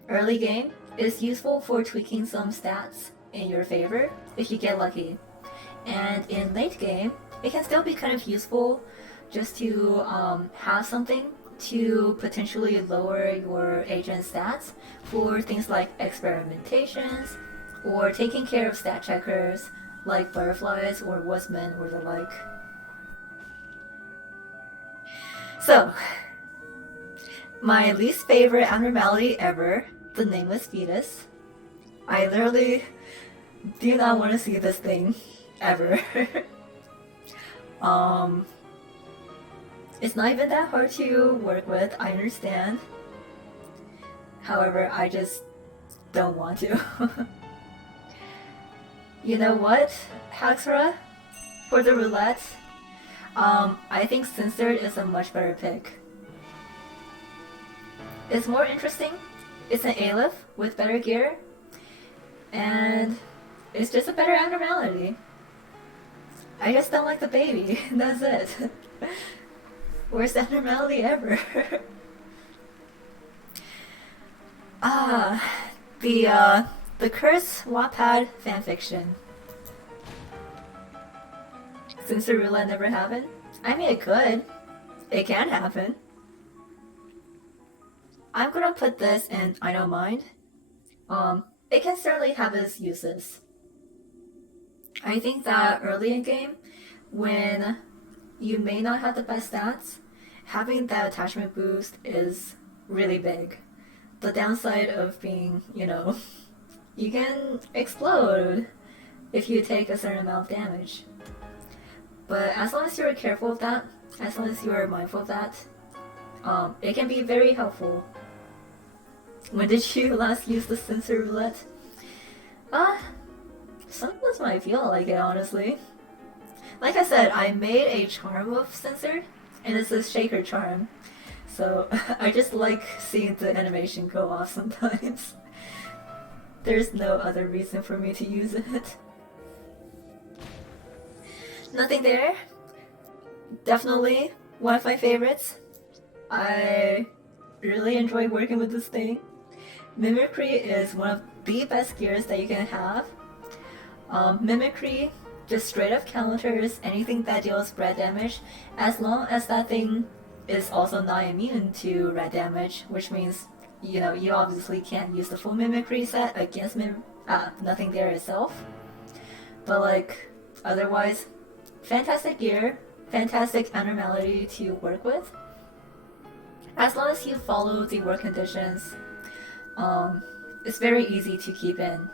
Early game is useful for tweaking some stats in your favor if you get lucky. And in late game, it can still be kind of useful just to have something to potentially lower your agent stats for things like experimentations or taking care of stat checkers like Fireflies or Woodsmen or the like. So, my least favorite abnormality ever, the Nameless Venus. I literally do not want to see this thing ever. It's not even that hard to work with, I understand. However, I just don't want to. You know what, Haxra? For the roulette, I think Censored is a much better pick. It's more interesting, it's an Aleph with better gear, and it's just a better abnormality. I just don't like the baby, that's it. Worst abnormality ever. The Curse Wattpad fanfiction. Since the roulette never happened, I mean it could. It can happen. I'm gonna put this in I don't mind. It can certainly have its uses. I think that early in game, when you may not have the best stats, having that attachment boost is really big. The downside of being, you can explode if you take a certain amount of damage. But as long as you're careful of that, as long as you're mindful of that, it can be very helpful. When did you last use the Censor Roulette? Sometimes might feel like it, honestly. Like I said, I made a charm of Censored, and it's a shaker charm. So I just like seeing the animation go off sometimes. There's no other reason for me to use it. Nothing there. Definitely one of my favorites. I really enjoy working with this thing. Mimicry is one of the best gears that you can have. Mimicry just straight up counters anything that deals red damage, as long as that thing is also not immune to red damage, which means you obviously can't use the full mimicry set against Nothing There itself. But otherwise, fantastic gear, fantastic abnormality to work with. As long as you follow the work conditions, it's very easy to keep in.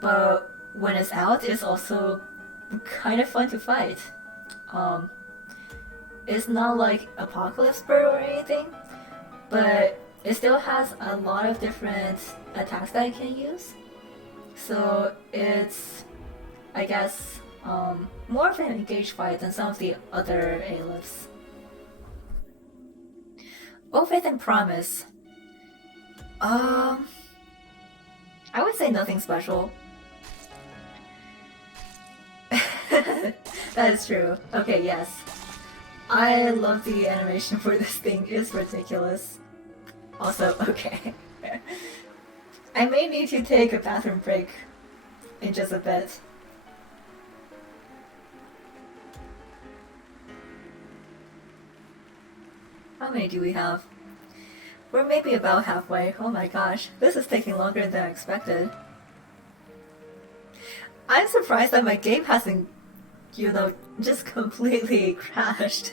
But when it's out, it's also kind of fun to fight. it's not like Apocalypse Bird or anything, but it still has a lot of different attacks that it can use. So it's, I guess, more of an engaged fight than some of the other A-lifts. Oh, Faith and Promise. I would say nothing special. That is true. Okay, yes. I love the animation for this thing. It's ridiculous. Also, okay. I may need to take a bathroom break in just a bit. How many do we have? We're maybe about halfway. Oh my gosh, this is taking longer than I expected. I'm surprised that my game hasn't, just completely crashed.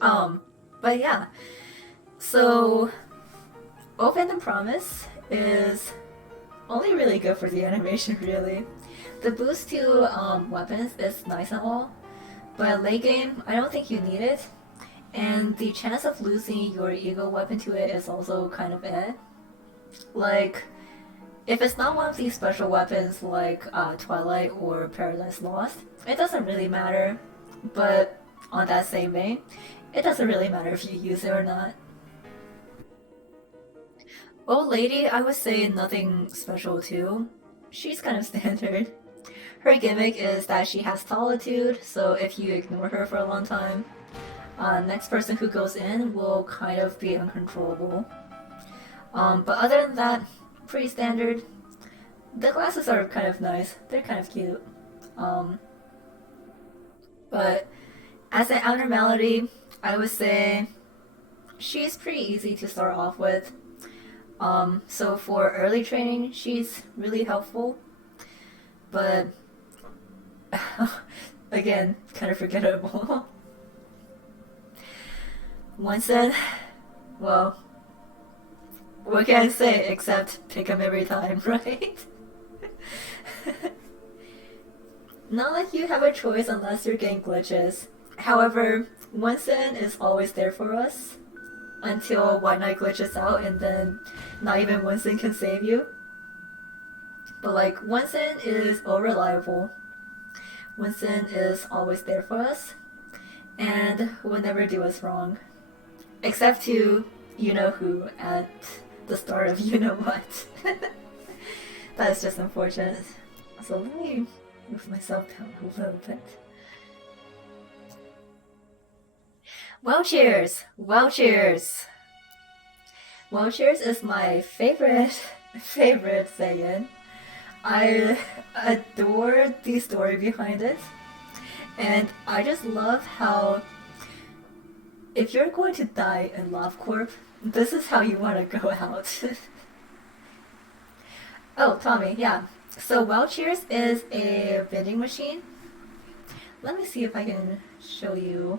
But yeah. So, Open and Promise is only really good for the animation, really. The boost to weapons is nice and all, but late game, I don't think you need it. And the chance of losing your ego weapon to it is also kind of eh. Like, if it's not one of these special weapons like Twilight or Paradise Lost, it doesn't really matter. But on that same vein, it doesn't really matter if you use it or not. Old Lady, I would say nothing special too. She's kind of standard. Her gimmick is that she has solitude, so if you ignore her for a long time, next person who goes in will kind of be uncontrollable. But other than that, pretty standard. The glasses are kind of nice. They're kind of cute. But as an abnormality, I would say she's pretty easy to start off with. So for early training, she's really helpful. But again, kind of forgettable. Onsen, well, what can I say except pick him every time, right? Not like you have a choice unless you're getting glitches. However, Onsen is always there for us until White Knight glitches out, and then not even Onsen can save you. But like, Onsen is unreliable. Onsen is always there for us and will never do us wrong. Except to you-know-who at the start of you-know-what. That is just unfortunate. So let me move myself down a little bit. Well, cheers! Well, cheers! Well, cheers is my favorite Saiyan. I adore the story behind it. And I just love how if you're going to die in Love Corp, this is how you want to go out. Oh, Tommy, yeah. So Well Cheers is a vending machine. Let me see if I can show you.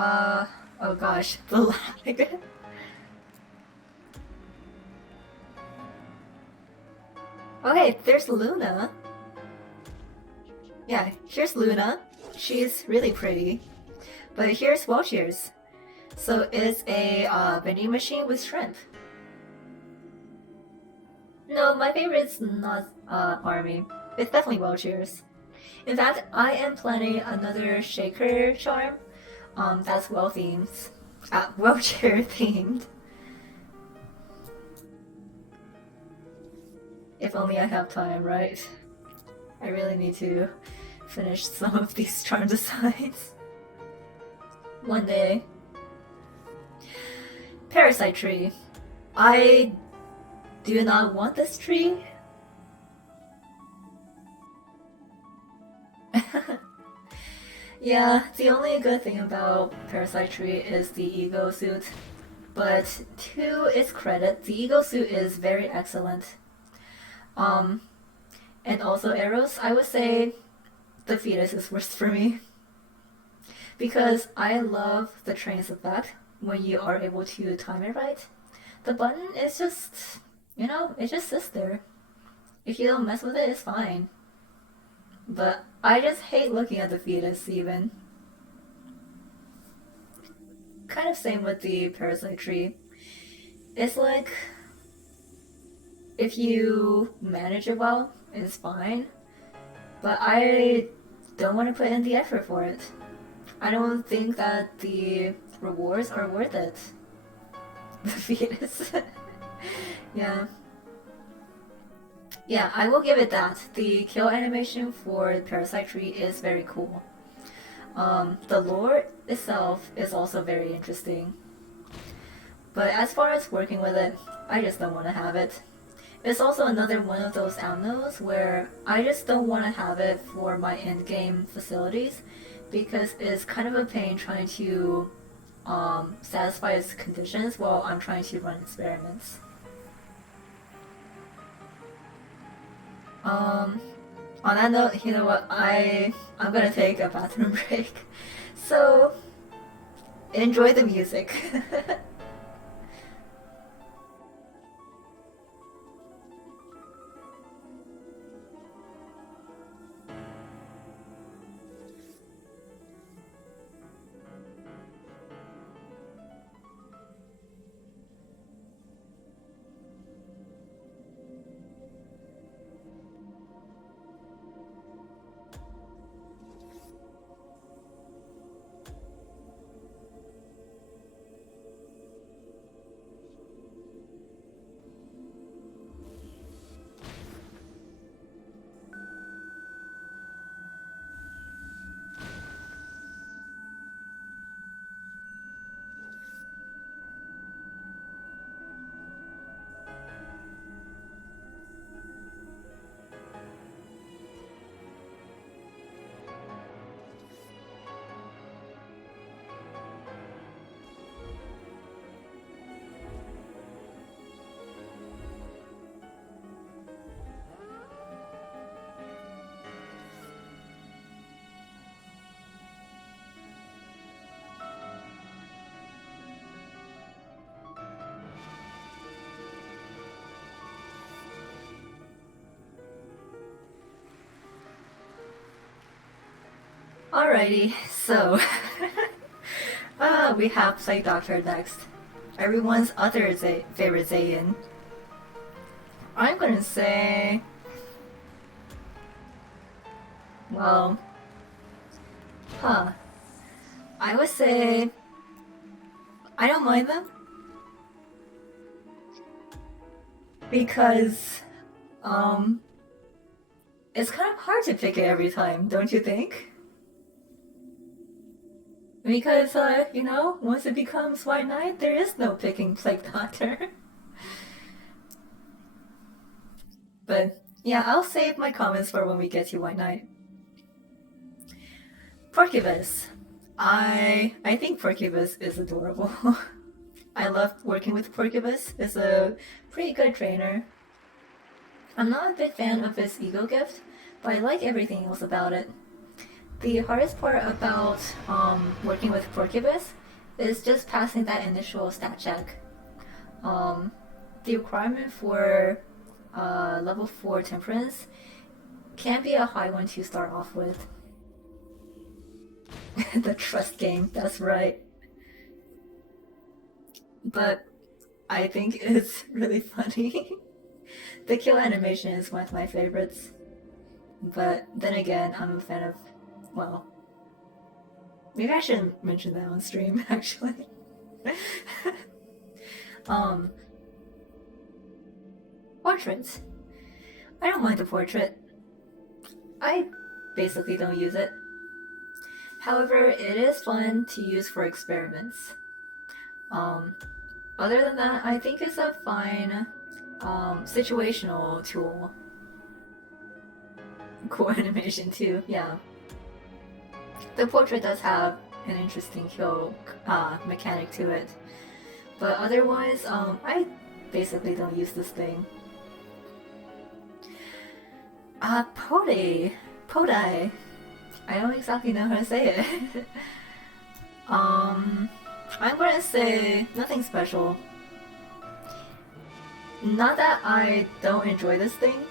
Oh gosh, the lag. Okay, there's Luna. Yeah, here's Luna. She's really pretty. But here's Well Cheers. So it's a vending machine with shrimp. No, my favorite's not Army. It's definitely Well Cheers. In fact, I am planning another shaker charm that's well themed. Well Cheer themed. If only I have time, right? I really need to finish some of these charm designs. One day. Parasite tree. I do not want this tree. Yeah, the only good thing about Parasite Tree is the ego suit. But to its credit, the ego suit is very excellent. And also Eros, I would say the fetus is worst for me. Because I love the trains effect when you are able to time it right. The button is just, it just sits there. if you don't mess with it, it's fine. But I just hate looking at the fetus even. Kind of same with the parasite tree. It's like, if you manage it well, it's fine. But I don't want to put in the effort for it. I don't think that the rewards are worth it. The fetus. Yeah. Yeah, I will give it that. The kill animation for Parasite Tree is very cool. The lore itself is also very interesting. But as far as working with it, I just don't want to have it. It's also another one of those amnos where I just don't want to have it for my endgame facilities because it's kind of a pain trying to satisfy its conditions while I'm trying to run experiments. On that note, you know what, I'm gonna take a bathroom break. So, enjoy the music. Alrighty, so we have Plague Doctor next. Everyone's other favorite Zayn. I'm gonna say, well, I would say I don't mind them because it's kind of hard to pick it every time, don't you think? Because, you know, once it becomes White Knight, there is no picking Plague Doctor. But, yeah, I'll save my comments for when we get to White Knight. Porcubus. I think Porcubus is adorable. I love working with Porcubus. It's a pretty good trainer. I'm not a big fan of his ego gift, but I like everything else about it. The hardest part about working with Porcubus is just passing that initial stat check. The requirement for level 4 Temperance can be a high one to start off with. The trust game, that's right. But I think it's really funny. The kill animation is one of my favorites. But then again, I'm a fan of, well, maybe I shouldn't mention that on stream, actually. Portraits. I don't mind the portrait. I basically don't use it. However, it is fun to use for experiments. Other than that, I think it's a fine situational tool. Cool animation too, yeah. The portrait does have an interesting kill mechanic to it. But otherwise, I basically don't use this thing. Podai. I don't exactly know how to say it. I'm gonna say nothing special. Not that I don't enjoy this thing,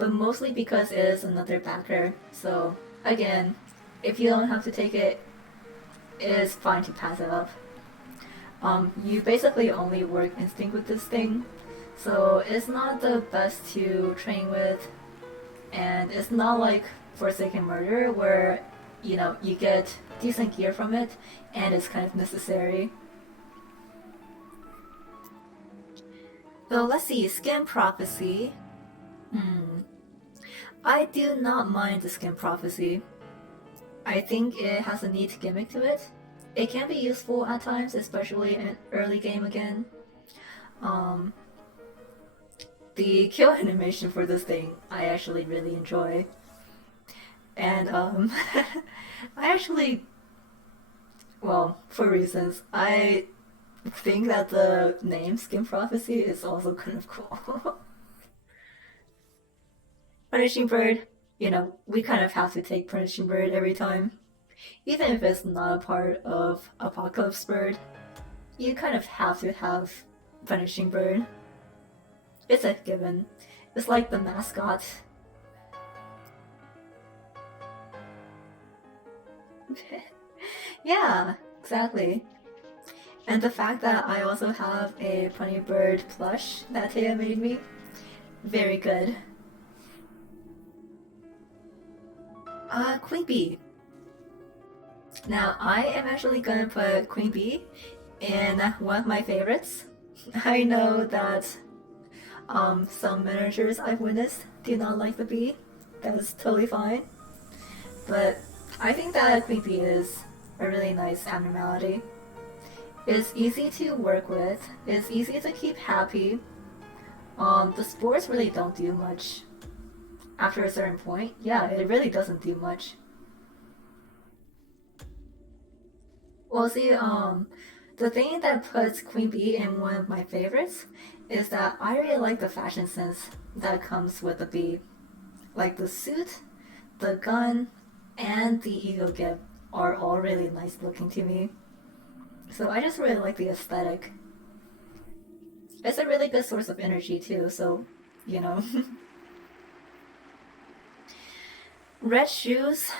but mostly because it is another backer. So again, if you don't have to take it, it is fine to pass it up. You basically only work instinct with this thing, so it's not the best to train with, and it's not like Forsaken Murder where, you know, you get decent gear from it and it's kind of necessary. So let's see, Skin Prophecy. I do not mind the Skin Prophecy. I think it has a neat gimmick to it. It can be useful at times, especially in early game again. The kill animation for this thing I actually really enjoy. And I actually, well, for reasons, I think that the name Skin Prophecy is also kind of cool. Punishing Bird, you know, we kind of have to take Punishing Bird every time. Even if it's not a part of Apocalypse Bird, you kind of have to have Punishing Bird. It's a given. It's like the mascot. Yeah, exactly. And the fact that I also have a Punny Bird plush that Taya made me, very good. Queen Bee. Now, I am actually gonna put Queen Bee in one of my favorites. I know that some managers I've witnessed do not like the bee. That's totally fine. But I think that Queen Bee is a really nice abnormality. It's easy to work with, it's easy to keep happy. The spores really don't do much. After a certain point, yeah, it really doesn't do much. Well, see, the thing that puts Queen Bee in one of my favorites is that I really like the fashion sense that comes with the bee. Like the suit, the gun, and the ego gift are all really nice looking to me. So I just really like the aesthetic. It's a really good source of energy too, so, you know. Red shoes.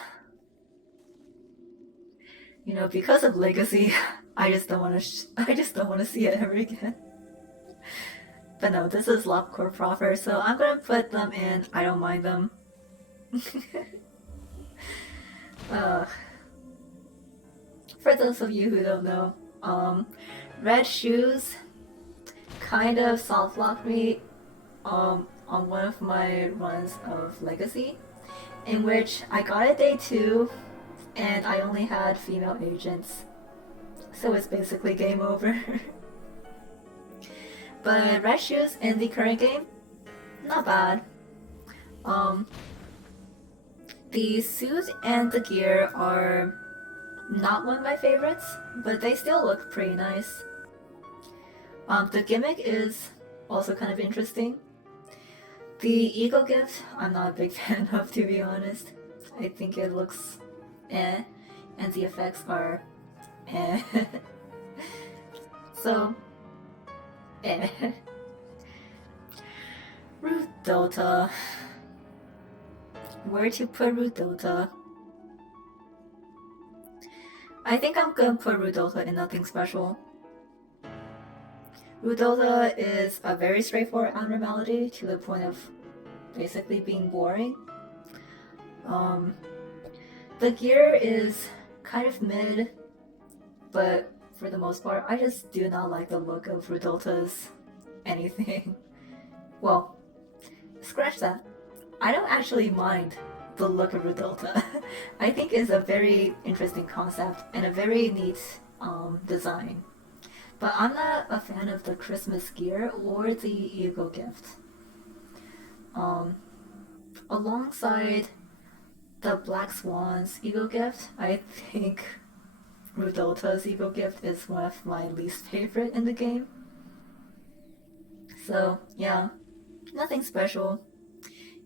You know, because of legacy, I just don't want to. I just don't want to see it ever again. But no, this is Lobotomy proper, so I'm gonna put them in. I don't mind them. For those of you who don't know, red shoes kind of soft locked me on one of my runs of legacy, in which I got it day 2 and I only had female agents. So it's basically game over. But red shoes in the current game, not bad. The suit and the gear are not one of my favorites, but they still look pretty nice. The gimmick is also kind of interesting. The ego gift, I'm not a big fan of, to be honest. I think it looks eh, and the effects are eh. So, eh. Rudolph. Where to put Rudolph? I think I'm gonna put Rudolph in nothing special. Rudolph is a very straightforward abnormality to the point of basically being boring. The gear is kind of mid, but for the most part, I just do not like the look of Rudolph's anything. Well, scratch that. I don't actually mind the look of Rudolph. I think it's a very interesting concept and a very neat design. But I'm not a fan of the Christmas gear or the ego gift. Alongside the Black Swan's ego gift, I think Rudolph's ego gift is one of my least favorite in the game. So yeah, nothing special.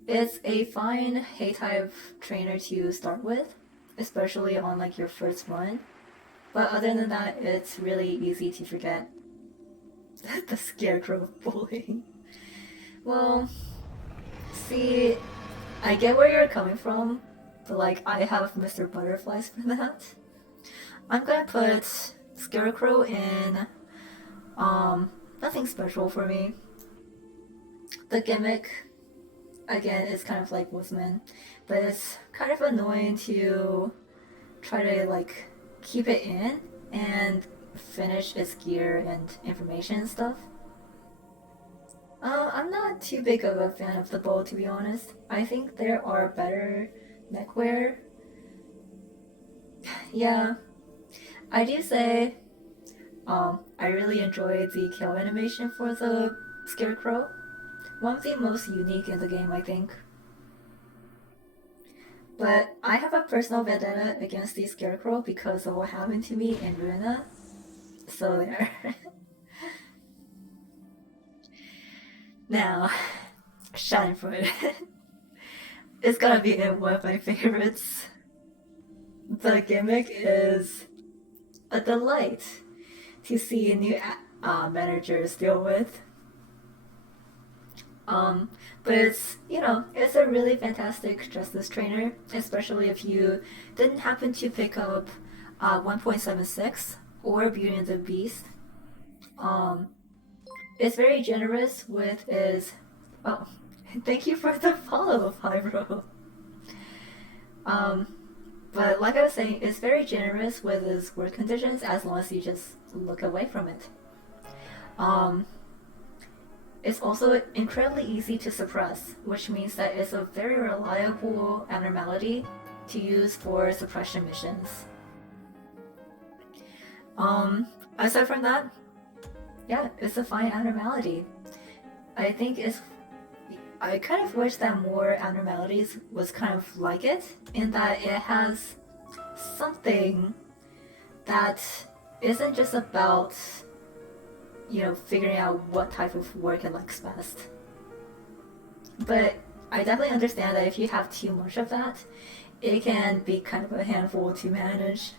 It's a fine Hay-type trainer to start with, especially on like your first run. But other than that, it's really easy to forget. The scarecrow bullying. Well, See, I get where you're coming from, but like I have Mr. Butterflies for that. I'm gonna put Scarecrow in nothing special for me. The gimmick again is kind of like Woodsman, but it's kind of annoying to try to like keep it in and finish its gear and information and stuff. I'm not too big of a fan of the bow, to be honest. I think there are better neckwear. Yeah, I do say, I really enjoyed the kill animation for the Scarecrow. One of the most unique in the game, I think. But I have a personal vendetta against the Scarecrow because of what happened to me in Runa. So there. Now, Schadenfreude. It's gotta be one of my favorites. The gimmick is a delight to see new managers deal with. But it's, it's a really fantastic Justice Trainer, especially if you didn't happen to pick up 1.76 or Beauty and the Beast. It's very generous with his... Oh, thank you for the follow, Pyro. But like I was saying, it's very generous with his work conditions as long as you just look away from it. It's also incredibly easy to suppress, which means that it's a very reliable abnormality to use for suppression missions. Aside from that, yeah, it's a fine abnormality. I kind of wish that more abnormalities was kind of like it, in that it has something that isn't just about figuring out what type of work it likes best. But I definitely understand that if you have too much of that, it can be kind of a handful to manage.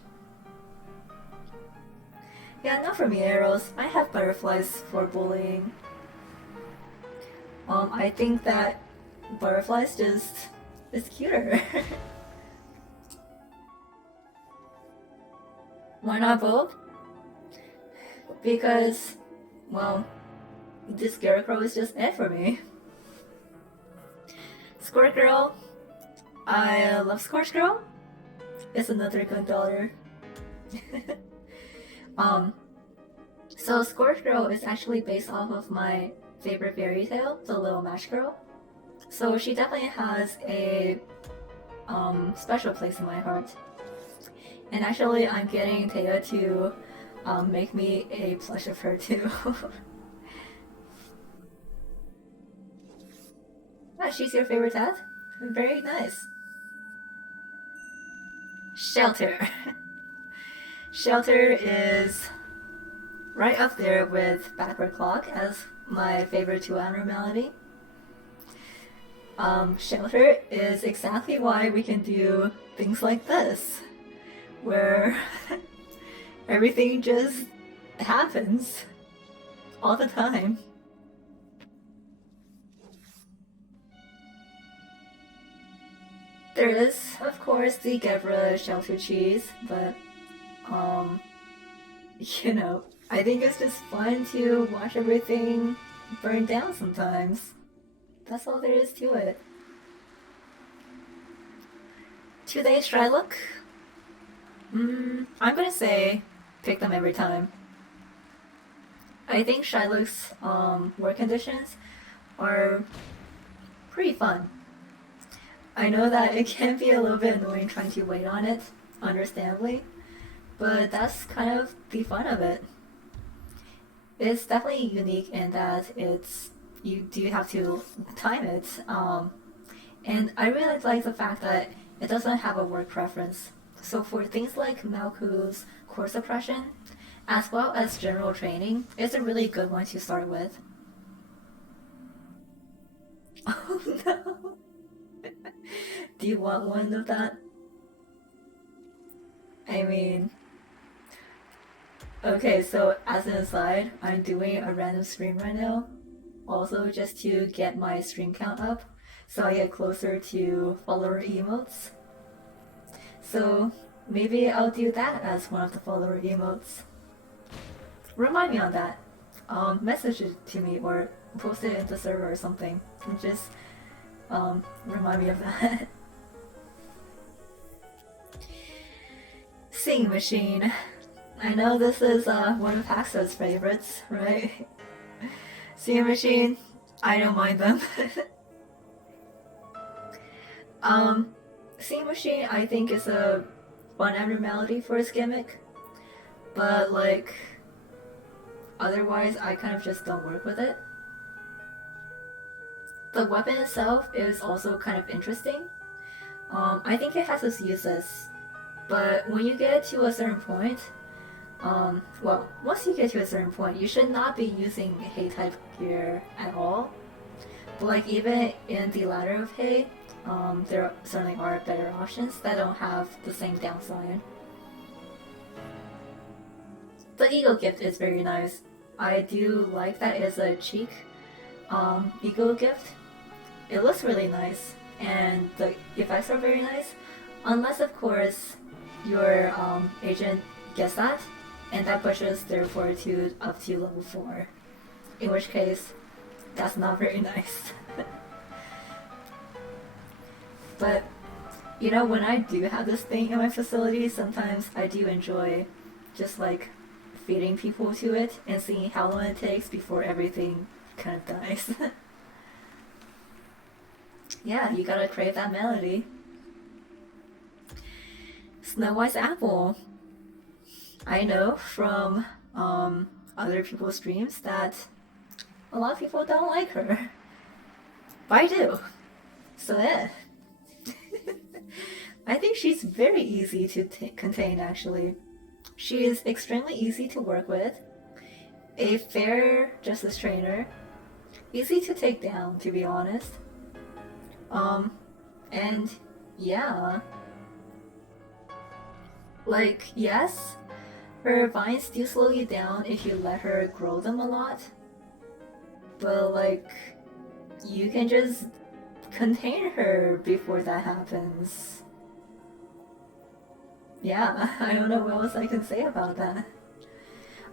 Yeah, not for me, arrows. I have butterflies for bullying. I think that butterflies just is cuter. Why not both? Because, well, this Scarecrow is just it for me. Squirt Girl, I love Scorch Girl. It's another good daughter. So Scorch Girl is actually based off of my favorite fairy tale, The Little Match Girl. So she definitely has a special place in my heart. And actually, I'm getting Taya to make me a plush of her too. Ah, she's your favorite tat? Very nice. Shelter. Shelter is right up there with Backward Clock as my favorite 2 abnormality. Shelter is exactly why we can do things like this, where everything just happens all the time. There is, of course, the Gebra Shelter cheese, but, I think it's just fun to watch everything burn down sometimes. That's all there is to it. Today's try look? I'm gonna say pick them every time. I think Shylock's work conditions are pretty fun. I know that it can be a little bit annoying trying to wait on it, understandably, but that's kind of the fun of it. It's definitely unique in that you do have to time it, and I really like the fact that it doesn't have a work preference. So for things like Malku's core suppression, as well as general training, it's a really good one to start with. Oh no! Do you want one of that? I mean... Okay, so as an aside, I'm doing a random stream right now. Also just to get my stream count up. so I get closer to follower emotes. So maybe I'll do that as one of the follower emotes. Remind me on that. Message it to me or post it in the server or something. And just remind me of that. Singing machine. I know this is one of Haxo's favorites, right? Singing machine, I don't mind them. Singing machine I think is a fun abnormality for its gimmick, but like otherwise I kind of just don't work with it. The weapon itself is also kind of interesting. I think it has its uses, but when you get to a certain point, well, once you get to a certain point, you should not be using Hay type gear at all. But like even in the ladder of Hay, there certainly are better options that don't have the same downside. The Eagle gift is very nice. I do like that it's a cheek Eagle gift. It looks really nice, and the effects are very nice, unless of course your agent gets that, and that pushes their fortitude up to level 4. In which case, that's not very nice. But, you know, when I do have this thing in my facility, sometimes I do enjoy just like feeding people to it and seeing how long it takes before everything kind of dies. Yeah, you gotta crave that melody. Snow White's apple. I know from other people's streams that a lot of people don't like her. But I do. So yeah. I think she's very easy to contain actually. She is extremely easy to work with. A fair justice trainer. Easy to take down, to be honest. And yeah. Like, yes, her vines do slow you down if you let her grow them a lot. But like, you can just contain her before that happens. Yeah, I don't know what else I can say about that.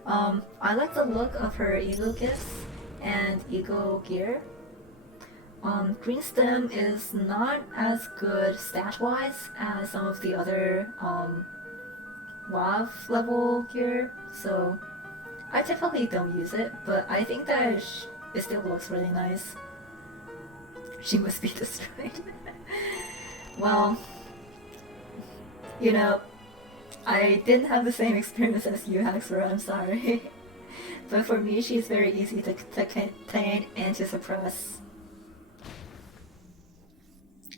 I like the look of her Eagle gifts and Eagle gear. Green Stem is not as good stat-wise as some of the other WoW level gear, so I typically don't use it, but I think that it still looks really nice. She must be destroyed. Well, you know, I didn't have the same experience as you, Haxor, I'm sorry. But for me, she's very easy to contain and to suppress.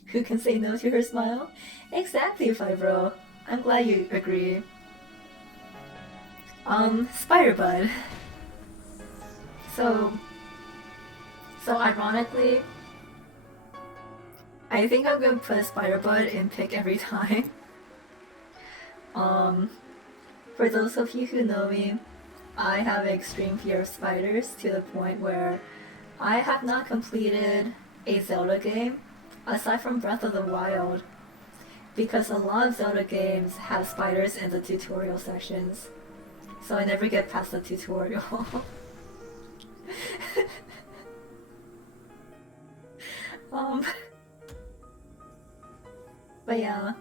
Who can say no to her smile? Exactly, Fibro. I'm glad you agree. Spider-Bud. So ironically, I think I'm gonna put Spider-Bud in pick every time. For those of you who know me, I have extreme fear of spiders to the point where I have not completed a Zelda game aside from Breath of the Wild, because a lot of Zelda games have spiders in the tutorial sections, so I never get past the tutorial. But yeah,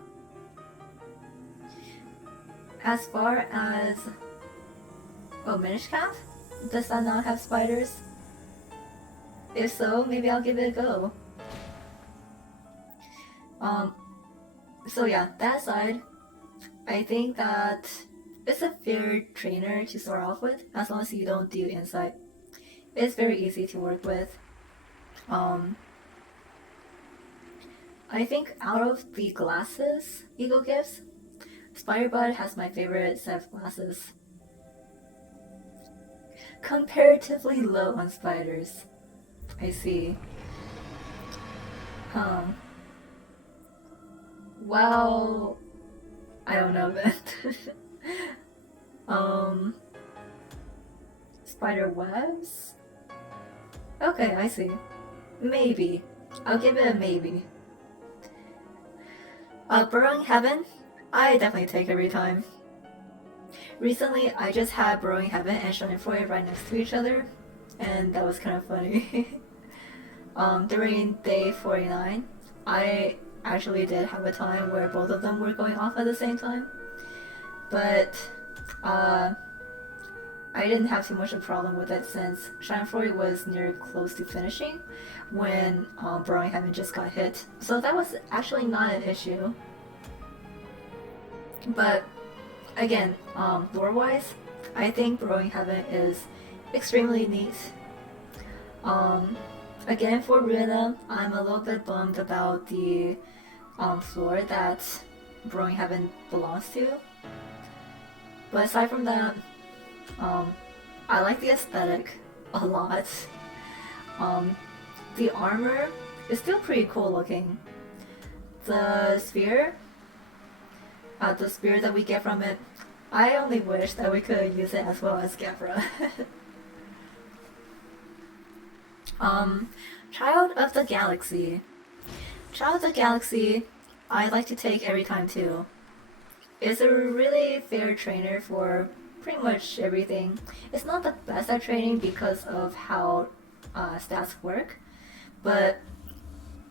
as far as Minish Cap, does that not have spiders? If so, maybe I'll give it a go. So yeah, that aside, I think that it's a fair trainer to start off with, as long as you don't do insight. It's very easy to work with. I think out of the glasses Eagle gives, Spider-Bud has my favorite set of glasses. Comparatively low on spiders. I see. Well, I don't know that. Spider webs? Okay, I see. Maybe. I'll give it a maybe. Burrowing Heaven, I definitely take every time. Recently, I just had Burrowing Heaven and Shining Forward right next to each other, and that was kind of funny. During day 49, I actually did have a time where both of them were going off at the same time, but I didn't have too much of a problem with it since Shining Forward was near close to finishing when Burrowing Heaven just got hit, so that was actually not an issue. But again, lore-wise, I think Burrowing Heaven is extremely neat. Again, for Runa, I'm a little bit bummed about the floor that Burrowing Heaven belongs to. But aside from that, I like the aesthetic a lot. The armor is still pretty cool looking. The spear that we get from it, I only wish that we could use it as well as Gabra. Child of the Galaxy. Child of the Galaxy, I like to take every time too. It's a really fair trainer for pretty much everything. It's not the best at training because of how stats work, but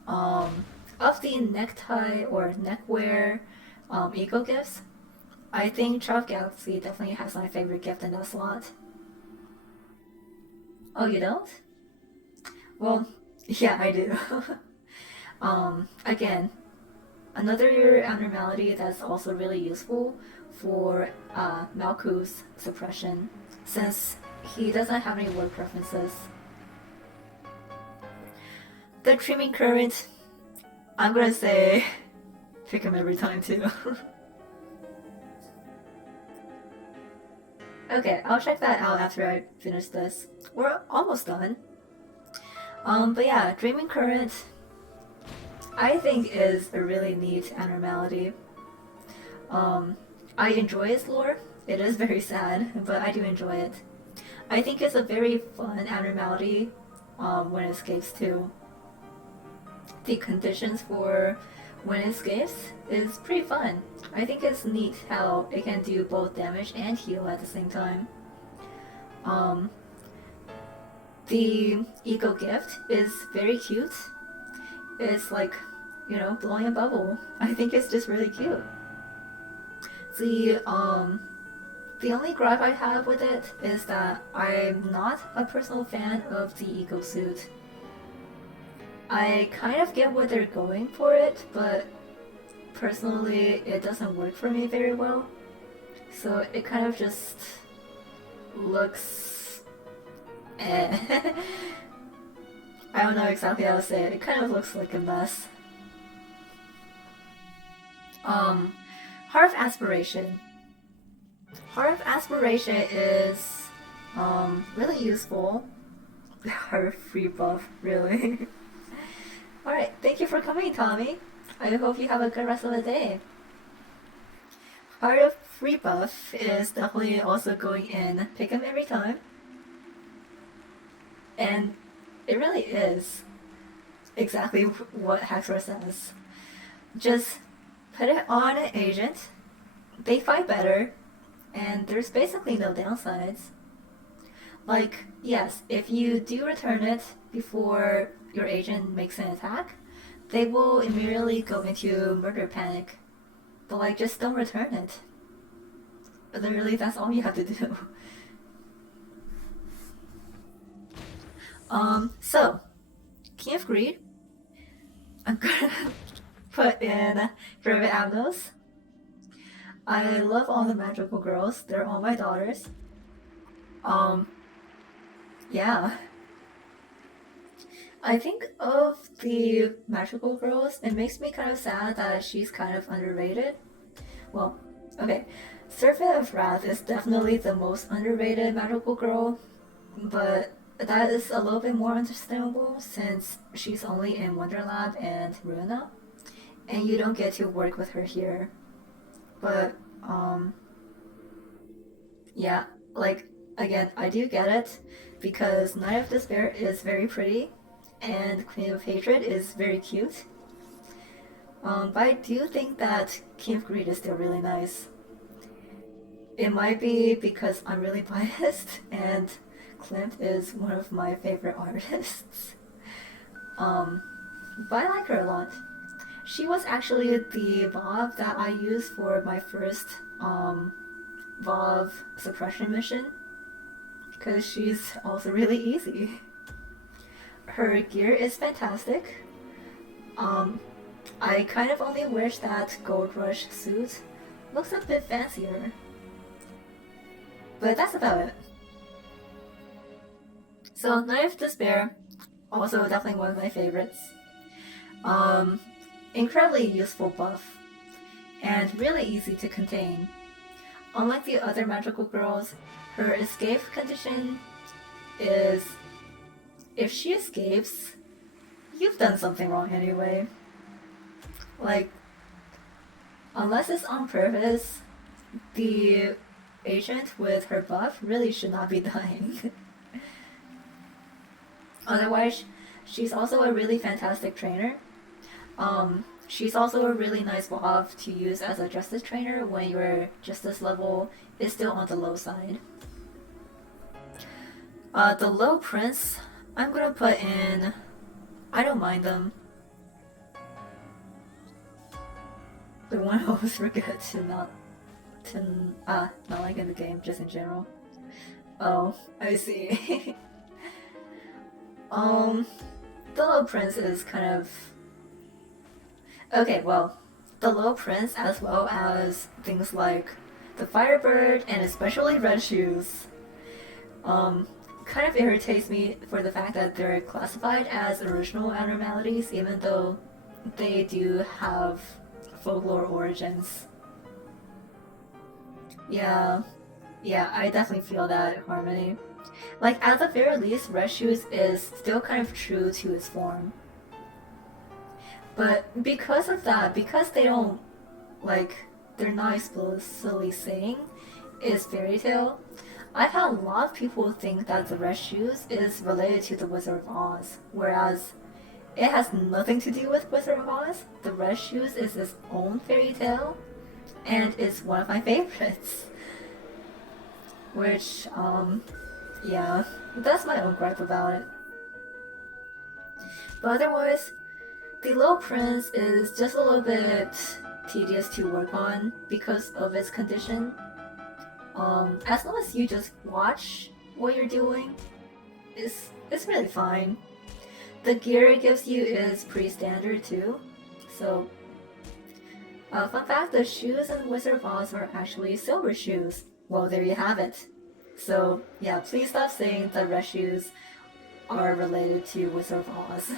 of the necktie or neckwear eco gifts, I think Child of Galaxy definitely has my favorite gift in that slot. Oh, you don't? Well, yeah, I do. Again, another abnormality that's also really useful for Malkuth's suppression, since he doesn't have any word preferences. The Dreaming Current, I'm gonna say pick him every time too. Okay, I'll check that out after I finish this. We're almost done. But yeah, Dreaming Current, I think is a really neat abnormality. I enjoy its lore. It is very sad, but I do enjoy it. I think it's a very fun abnormality when it escapes too. The conditions for when it escapes is pretty fun. I think it's neat how it can do both damage and heal at the same time. The eco gift is very cute. It's like, you know, blowing a bubble. I think it's just really cute. The only gripe I have with it is that I'm not a personal fan of the eco suit. I kind of get what they're going for it, but personally it doesn't work for me very well. So it kind of just looks eh. I don't know exactly how to say it. It kind of looks like a mess. Heart of Aspiration. Heart of Aspiration is really useful. Heart of Free Buff, really. Alright, thank you for coming, Tommy. I hope you have a good rest of the day. Heart of Free Buff is definitely also going in. Pick him every time. And it really is exactly what Haxor says. Just put it on an agent, they fight better, and there's basically no downsides. Like, yes, if you do return it before your agent makes an attack, they will immediately go into murder panic. But like, just don't return it. Literally, that's all you have to do. So, King of Greed, I'm gonna put in Favorite Abnos. I love all the magical girls, they're all my daughters. Yeah. I think of the magical girls, it makes me kind of sad that she's kind of underrated. Well, okay, Serpent of Wrath is definitely the most underrated magical girl, but that is a little bit more understandable since she's only in Wonderlab and Runa, and you don't get to work with her here. But, yeah, like, again, I do get it, because Night of Despair is very pretty, and Queen of Hatred is very cute. But I do think that King of Greed is still really nice. It might be because I'm really biased and Klimt is one of my favorite artists. But I like her a lot. She was actually the Bob that I used for my first VOV suppression mission, because she's also really easy. Her gear is fantastic. I kind of only wish that Gold Rush suit looks a bit fancier. But that's about it. So Knife of Despair, also definitely one of my favorites. Incredibly useful buff, and really easy to contain. Unlike the other magical girls, her escape condition is if she escapes, you've done something wrong anyway. Like, unless it's on purpose, the agent with her buff really should not be dying. Otherwise, she's also a really fantastic trainer. She's also a really nice buff to use as a justice trainer when your justice level is still on the low side. The low prince, I'm gonna put in. I don't mind them. The one I always forget to not like in the game, just in general. Oh, I see. The low prince is kind of okay. Well, the low prince, as well as things like the firebird and especially red shoes, kind of irritates me for the fact that they're classified as original abnormalities, even though they do have folklore origins. Yeah, I definitely feel that harmony. Like, at the very least, Red Shoes is still kind of true to its form. But because of that, because they don't, like, they're not explicitly saying it's fairy tale, I've had a lot of people think that the Red Shoes is related to the Wizard of Oz, whereas it has nothing to do with Wizard of Oz. The Red Shoes is its own fairy tale, and it's one of my favorites. Which, yeah, that's my own gripe about it. But otherwise, the Low Prince is just a little bit tedious to work on because of its condition. As long as you just watch what you're doing, it's really fine. The gear it gives you is pretty standard too. So, fun fact, the shoes in Wizard of Oz are actually silver shoes. Well, there you have it. So, yeah, please stop saying the red shoes are related to Wizard of Oz.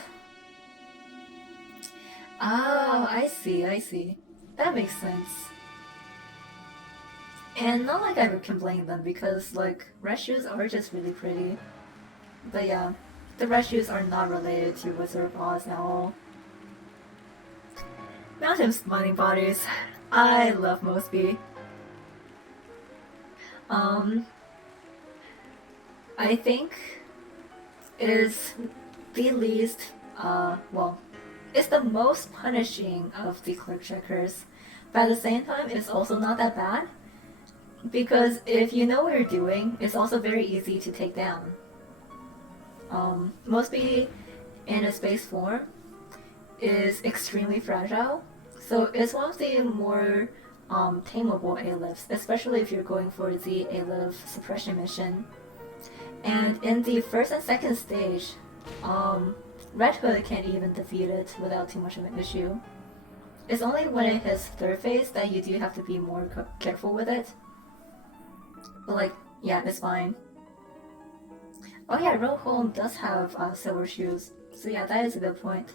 Oh, I see. That makes sense. And not like I can blame them because, like, red shoes are just really pretty. But yeah, the red shoes are not related to Wizard of Oz at all. Mountain Mining Bodies. I love Mosby. I think it is the least, well, it's the most punishing of the clerk checkers, but at the same time, it's also not that bad, because if you know what you're doing, it's also very easy to take down. Mosby in a space form is extremely fragile, so it's one of the more tameable A-lifts, especially if you're going for the A-lift suppression mission. And in the first and second stage, Red Hood can't even defeat it without too much of an issue. It's only when it hits third phase that you do have to be more careful with it. But like, yeah, it's fine. Oh yeah, Roholm does have silver shoes, so yeah, that is a good point.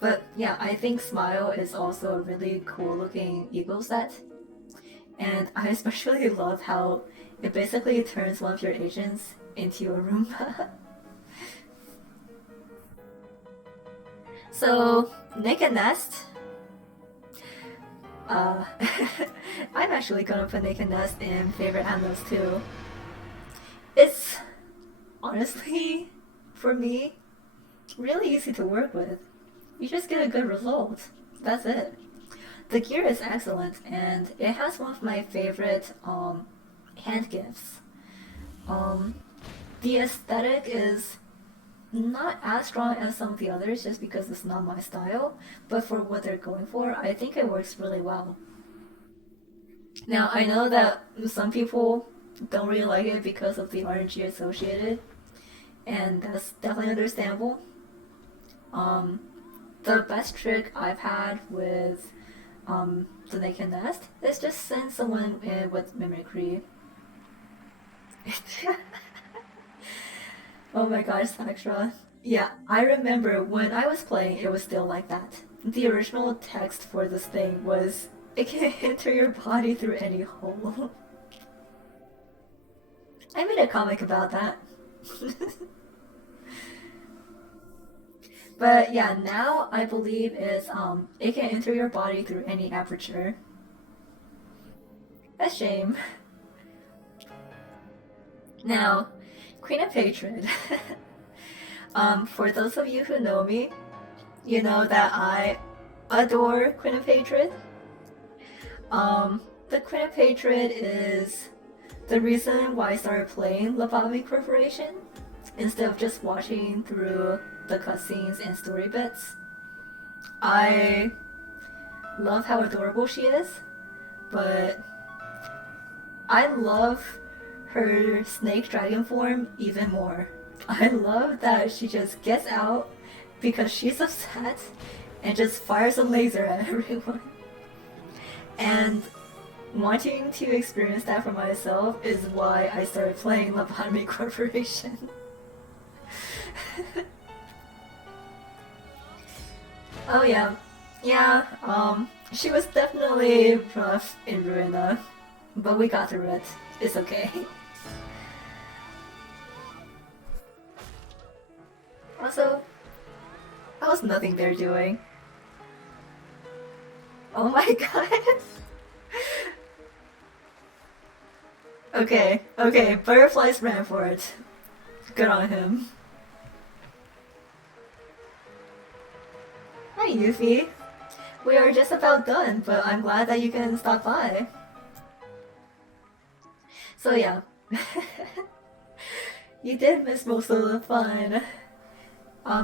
But yeah, I think Smile is also a really cool looking eagle set. And I especially love how it basically turns one of your agents into a Roomba. So, Naked Nest. I'm actually gonna put Naked Nest in favorite animals too. It's honestly, for me, really easy to work with. You just get a good result. That's it. The gear is excellent, and it has one of my favorite hand gifts. Um, the aesthetic is not as strong as some of the others just because it's not my style, but for what they're going for, I think it works really well. Now, I know that some people don't really like it because of the RNG associated, and that's definitely understandable. Um, the best trick I've had with the naked nest is just send someone in with mimicry. Oh my gosh, Saksha. Yeah, I remember when I was playing, it was still like that. The original text for this thing was, it can enter your body through any hole. I made a comic about that. But yeah, now I believe is it can enter your body through any aperture. A shame. Now, Queen of Hatred. For those of you who know me, you know that I adore Queen of Hatred. The Queen of Hatred is the reason why I started playing Lobotomy Corporation instead of just watching through the cutscenes and story bits. I love how adorable she is, but I love her snake dragon form even more. I love that she just gets out because she's upset and just fires a laser at everyone. And wanting to experience that for myself is why I started playing Lobotomy Corporation. Oh yeah. Yeah, she was definitely rough in Ruina, but we got through it. It's okay. Also, how's nothing they're doing? Oh my god. Okay, Fireflies ran for it. Good on him. Hi, Yuffie. We are just about done, but I'm glad that you can stop by. So yeah. You did miss most of the fun.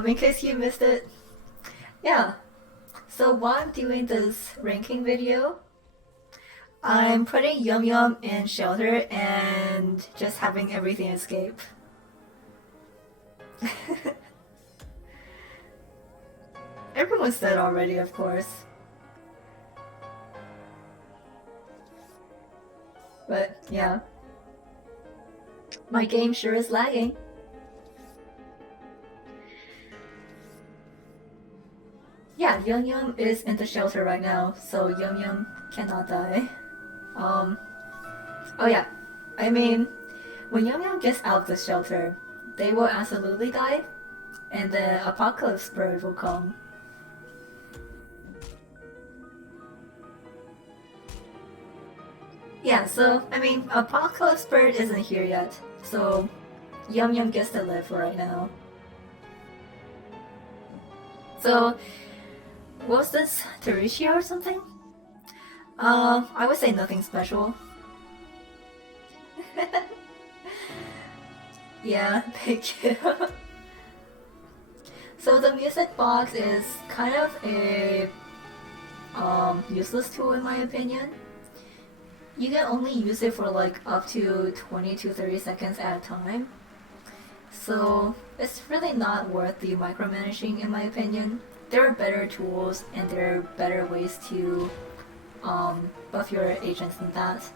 In case you missed it, yeah. So while I'm doing this ranking video, I'm putting Yum Yum in shelter and just having everything escape. Everyone's dead already, of course. But yeah. My game sure is lagging. Yeah, Yum Yum is in the shelter right now, so Yum Yum cannot die. Oh yeah. I mean, when Yum Yum gets out of the shelter, they will absolutely die, and the apocalypse bird will come. Yeah, so, I mean, apocalypse bird isn't here yet, so Yum Yum gets to live for right now. So, what was this? Teresia or something? I would say nothing special. Yeah, thank you. So the music box is kind of a useless tool in my opinion. You can only use it for like up to 20 to 30 seconds at a time. So it's really not worth the micromanaging in my opinion. There are better tools and there are better ways to buff your agents than that.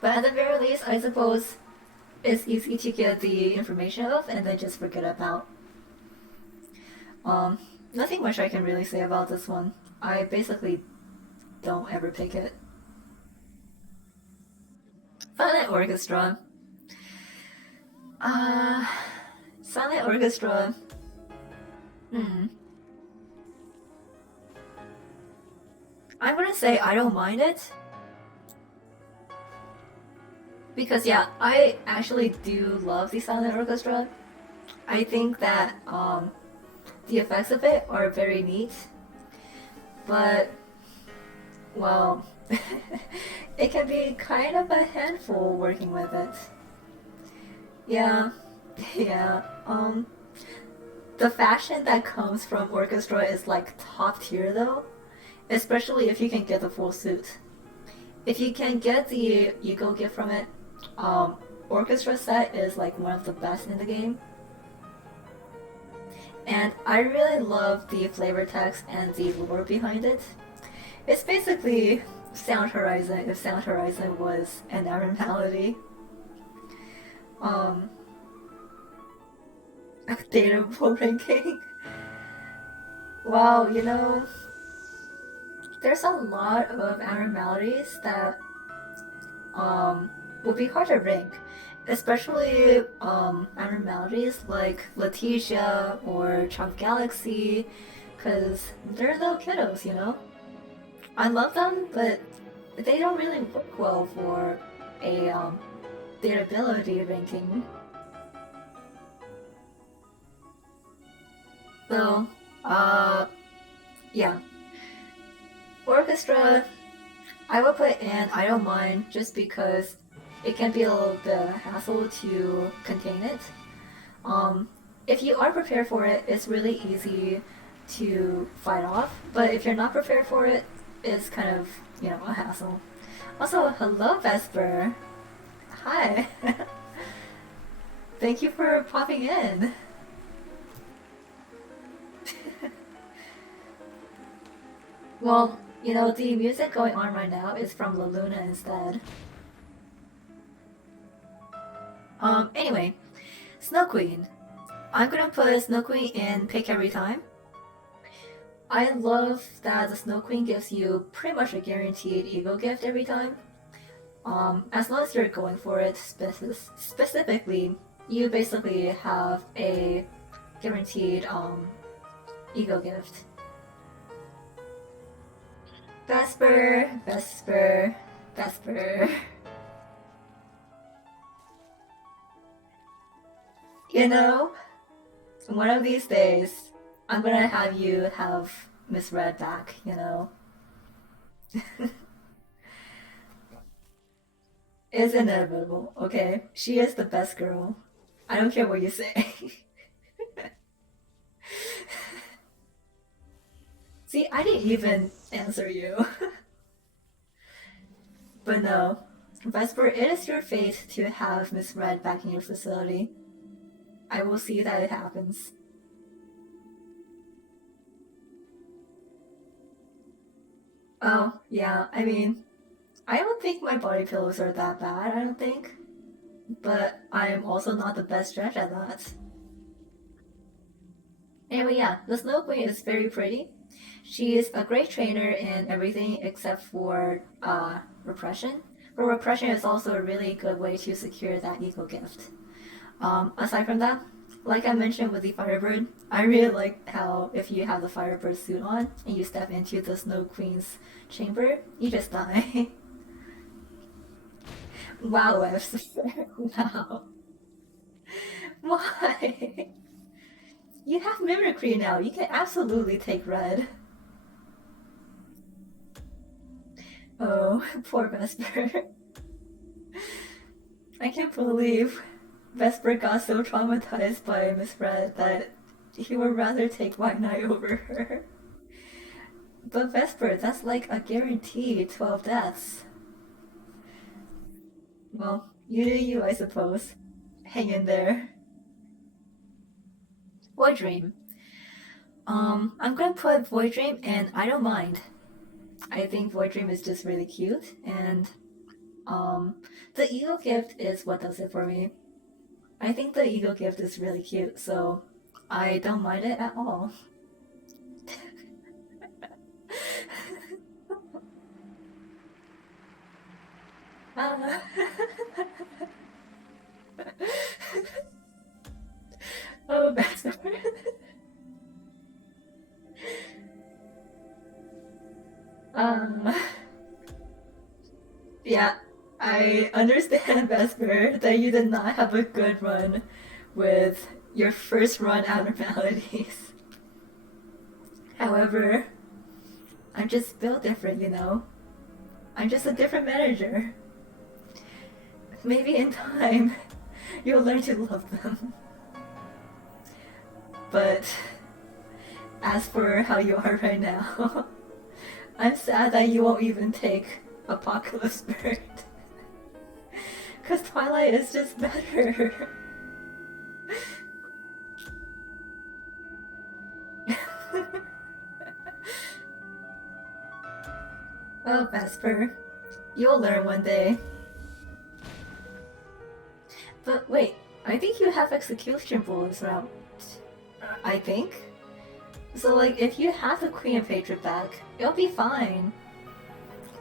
But at the very least, I suppose it's easy to get the information of and then just forget about. Nothing much I can really say about this one. I basically don't ever pick it. Silent Orchestra. Silent Orchestra. I wouldn't say I don't mind it. Because yeah, I actually do love the silent orchestra. I think that the effects of it are very neat, but well, it can be kind of a handful working with it. Yeah, yeah. The fashion that comes from orchestra is like top tier though, especially if you can get the full suit. If you can get the ego gift from it, um, orchestra set is like one of the best in the game. And I really love the flavor text and the lore behind it. It's basically Sound Horizon if Sound Horizon was an abnormality. Um, data pool ranking. Wow, there's a lot of abnormalities that would be hard to rank, especially abnormalities like Letitia or Chunk Galaxy, because they're little kiddos. I love them, but they don't really work well for a their ability ranking. So, uh, yeah, orchestra. I would put in I don't mind just because it can be a little bit of a hassle to contain it. Um, if you are prepared for it, it's really easy to fight off. But if you're not prepared for it, it's kind of a hassle. Also, hello Vesper. Hi. Thank you for popping in. Well, the music going on right now is from La Luna instead. Anyway, Snow Queen. I'm gonna put Snow Queen in pick every time. I love that the Snow Queen gives you pretty much a guaranteed ego gift every time. As long as you're going for it specifically, you basically have a guaranteed ego gift. Vesper, Vesper, Vesper. One of these days, I'm gonna have you have Miss Red back. It's inevitable, okay? She is the best girl. I don't care what you say. See, I didn't even answer you. But no. Vesper, it is your fate to have Miss Red back in your facility. I will see that it happens. Oh, yeah, I mean, I don't think my body pillows are that bad, I don't think. But I'm also not the best judge at that. Anyway, yeah, the Snow Queen is very pretty. She is a great trainer in everything except for repression. But repression is also a really good way to secure that ego gift. Aside from that, like I mentioned with the Firebird, I really like how if you have the Firebird suit on and you step into the Snow Queen's chamber, you just die. Wow, Webster. Wow. Why? You have Mimicry now. You can absolutely take red. Oh, poor Vesper. I can't believe Vesper got so traumatized by Miss Red that he would rather take White Knight over her. But Vesper, that's like a guaranteed 12 deaths. Well, you do you, I suppose. Hang in there. Void Dream. I'm gonna put Void Dream and I don't mind. I think Void Dream is just really cute and the ego gift is what does it for me. I think the ego gift is really cute, so I don't mind it at all. Uh, oh, bastard. um, yeah, I understand, Vesper, that you did not have a good run with your first run abnormalities. However, I'm just built different, you know? I'm just a different manager. Maybe in time, you'll learn to love them. But as for how you are right now, I'm sad that you won't even take Apocalypse Bird. Cause Twilight is just better. Well, Vesper, you'll learn one day. But wait, I think you have execution bullets out. I think? So like, if you have the Queen of Hatred back, it'll be fine.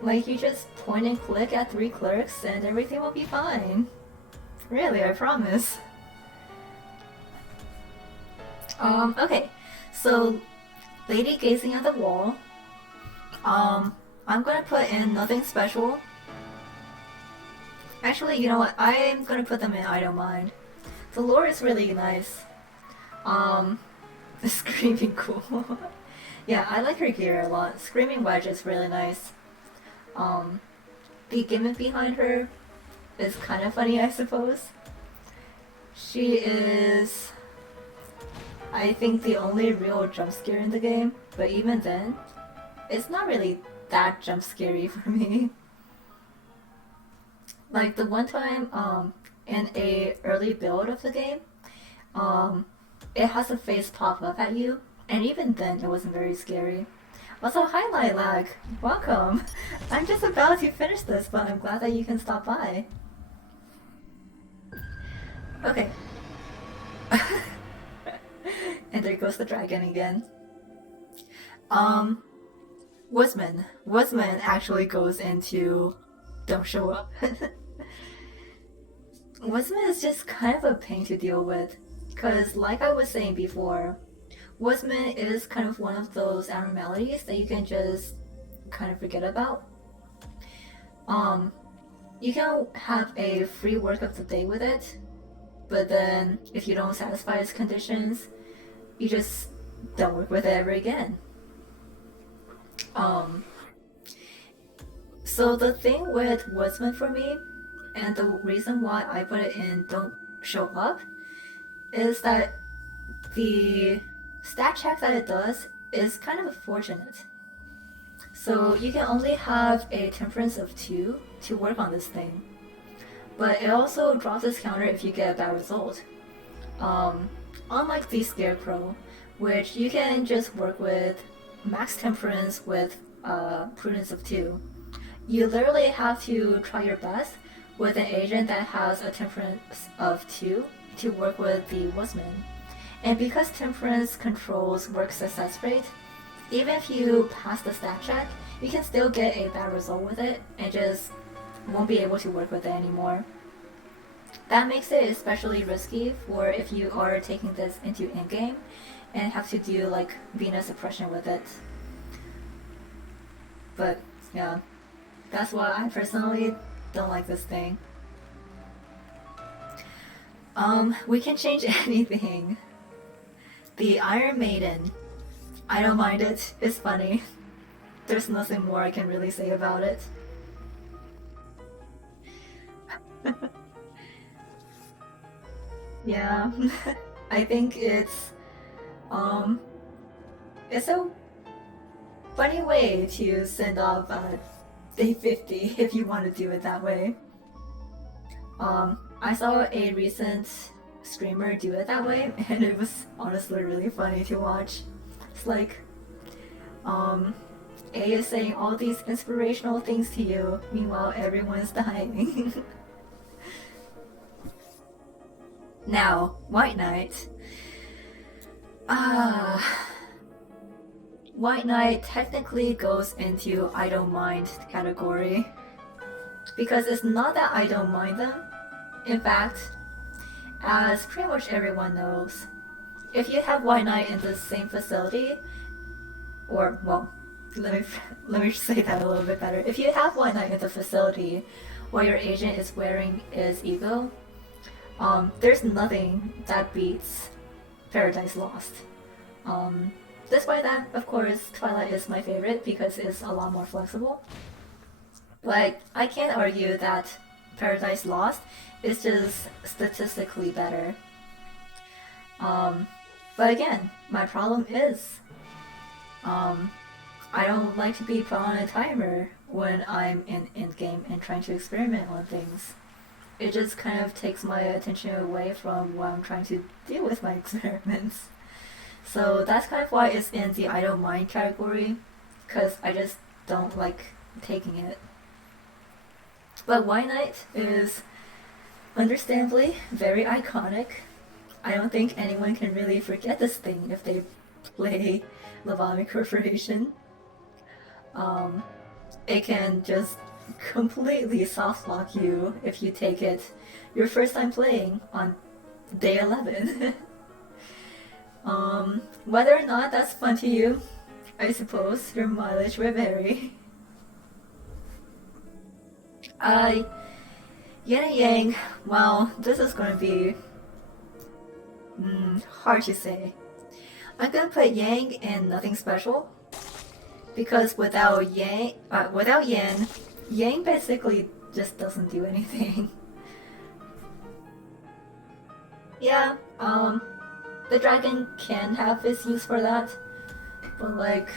Like, you just point and click at 3 clerks and everything will be fine. Really, I promise. Okay. So, Lady Gazing at the Wall. I'm gonna put in nothing special. Actually, you know what? I'm gonna put them in I Don't Mind. The lore is really nice. Screaming cool. Yeah, I like her gear a lot. Screaming Wedge is really nice. The gimmick behind her is kind of funny, I suppose. She is, I think, the only real jump scare in the game, but even then, it's not really that jump scary for me. Like the one time, in a early build of the game, it has a face pop up at you, and even then it wasn't very scary. Also, hi Lilac! Welcome! I'm just about to finish this, but I'm glad that you can stop by. Okay. And there goes the dragon again. Woodsman. Woodsman actually goes into don't show up. Woodsman is just kind of a pain to deal with, because like I was saying before, Woodsman is kind of one of those abnormalities that you can just kind of forget about. You can have a free work of the day with it, but then if you don't satisfy its conditions, you just don't work with it ever again. So the thing with Woodsman for me, and the reason why I put it in don't show up, is that the stat check that it does is kind of unfortunate. So you can only have a temperance of 2 to work on this thing. But it also drops this counter if you get a bad result. Unlike the Scarecrow, which you can just work with max temperance with prudence of 2. You literally have to try your best with an agent that has a temperance of 2 to work with the Woodsman. And because temperance controls work success rate, even if you pass the stat check, you can still get a bad result with it and just won't be able to work with it anymore. That makes it especially risky for if you are taking this into in-game and have to do like Venus suppression with it. But yeah, that's why I personally don't like this thing. We can change anything. The Iron Maiden. I don't mind it. It's funny. There's nothing more I can really say about it. Yeah, I think it's a funny way to send off day 50 if you want to do it that way. I saw a recent streamer do it that way, and it was honestly really funny to watch. It's like, A is saying all these inspirational things to you, meanwhile everyone's dying. Now, White Knight. White Knight technically goes into I don't mind category, because it's not that I don't mind them. In fact, as pretty much everyone knows, if you have White Knight in the same facility, or well, let me let me say that a little bit better. If you have one night at the facility what your agent is wearing is ego, there's nothing that beats Paradise Lost. Despite that, of course, Twilight is my favorite because it's a lot more flexible. But I can't argue that Paradise Lost is just statistically better. But again, my problem is, I don't like to be put on a timer when I'm in game and trying to experiment on things. It just kind of takes my attention away from what I'm trying to do with my experiments. So that's kind of why it's in the I don't mind category, because I just don't like taking it. But White Knight is understandably very iconic. I don't think anyone can really forget this thing if they play Lobotomy Corporation. It can just completely soft lock you if you take it your first time playing on day 11. Whether or not that's fun to you, I suppose your mileage will vary. Yin and Yang, well, this is gonna be hard to say. I'm gonna put Yang in nothing special because without Yang, without Yin, Yang basically just doesn't do anything. Yeah, the dragon can have its use for that, but like,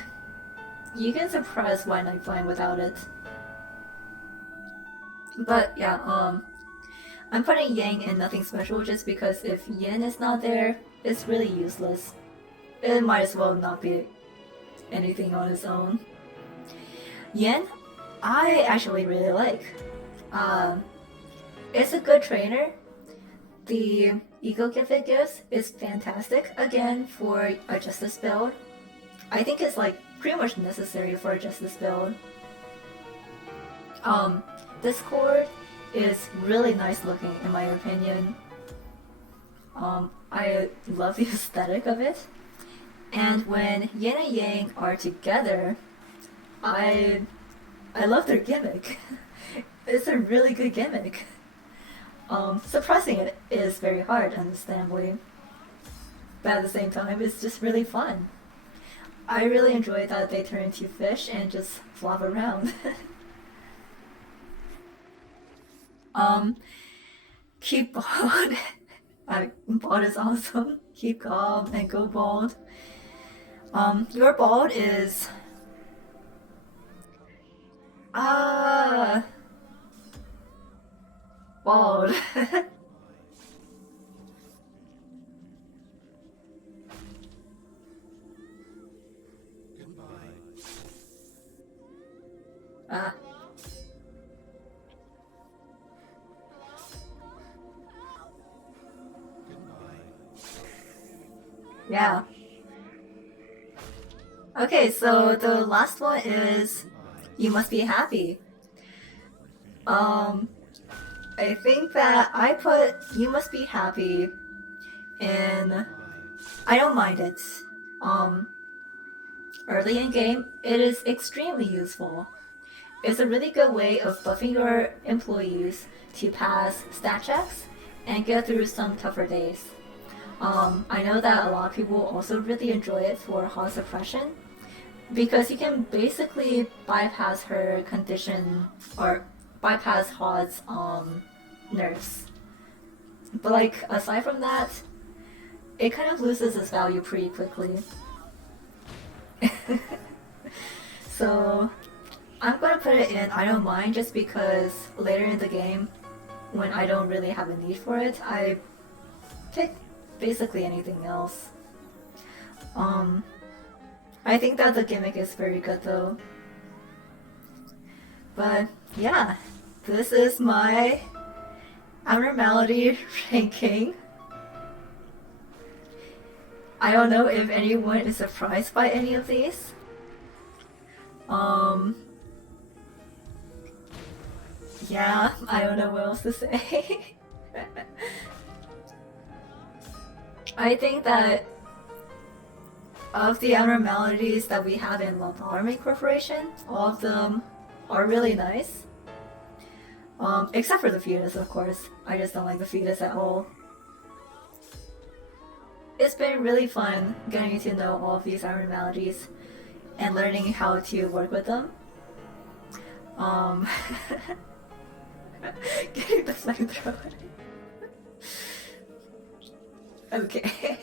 you can surprise White Knight fine without it. But yeah, I'm putting Yang in nothing special just because if Yin is not there, it's really useless. It might as well not be anything on its own. Yin, I actually really like. It's a good trainer. The ego gift it gives is fantastic, again, for a Justice build. I think it's like pretty much necessary for a Justice build. Discord is really nice looking in my opinion. I love the aesthetic of it. And when Yin and Yang are together, I love their gimmick. It's a really good gimmick. Suppressing it is very hard, understandably. But at the same time, it's just really fun. I really enjoy that they turn into fish and just flop around. Keep bald. Bald is awesome. Keep calm and go bald. Your bald is... bald. Yeah. Okay, so the last one is You Must Be Happy. I think that I put You Must Be Happy in I don't mind it. Early in game, it is extremely useful. It's a really good way of buffing your employees to pass stat checks and get through some tougher days. I know that a lot of people also really enjoy it for HOD suppression because you can basically bypass her condition or bypass HOD's nerfs. But like aside from that, it kind of loses its value pretty quickly. So I'm gonna put it in I don't mind just because later in the game, when I don't really have a need for it, I pick basically anything else. I think that the gimmick is very good though. But yeah, this is my abnormality ranking. I don't know if anyone is surprised by any of these. Yeah, I don't know what else to say. I think that of the abnormalities that we have in Lobotomy Corporation, all of them are really nice. Except for the fetus, of course. I just don't like the fetus at all. It's been really fun getting to know all of these abnormalities and learning how to work with them. Getting the flamethrower. Okay.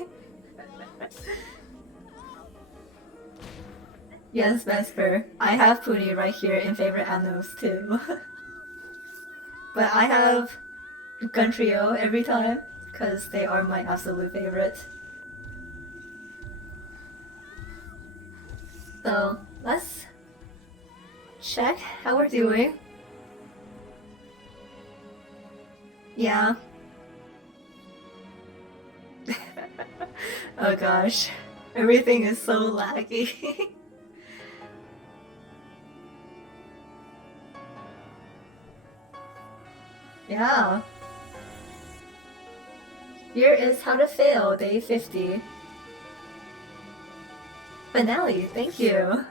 Yes, Vesper. I have Poonie right here in favorite animals too. But I have Gun Trio every time because they are my absolute favorite. So let's check how we're doing. Yeah. Oh gosh. Everything is so laggy. Yeah. Here is how to fail, day 50. Finale, thank you.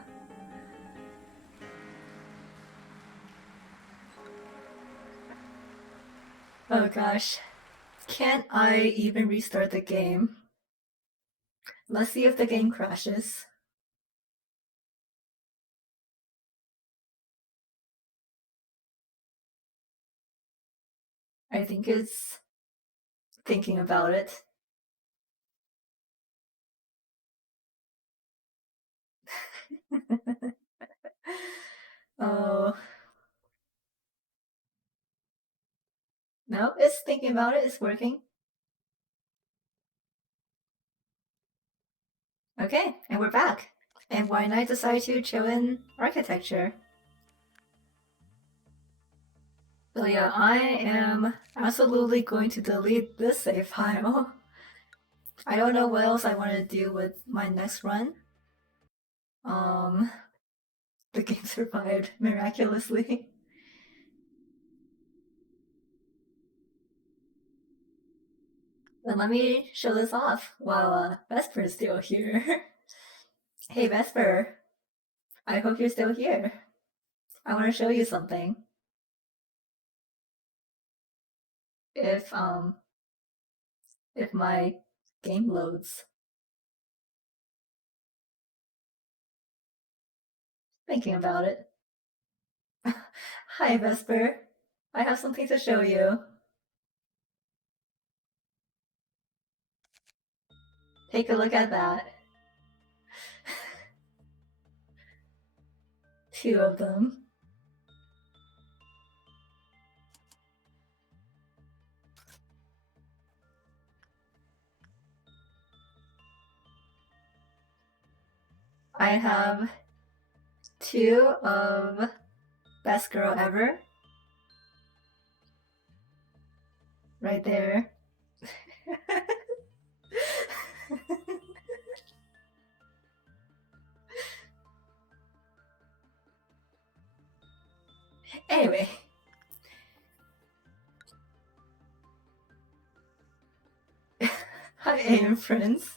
Oh gosh. Can't I even restart the game? Let's see if the game crashes. I think it's thinking about it. Oh. No, it's thinking about it, it's working. Okay, and we're back. And why not decide to chill in architecture? So yeah, I am absolutely going to delete this save file. I don't know what else I want to do with my next run. The game survived miraculously. Then let me show this off while Vesper is still here. Hey Vesper, I hope you're still here. I want to show you something. If my game loads. Thinking about it. Hi Vesper, I have something to show you. Take a look at that. Two of them. I have two of Best Girl Ever. Right there. Anyway. Hi AM friends.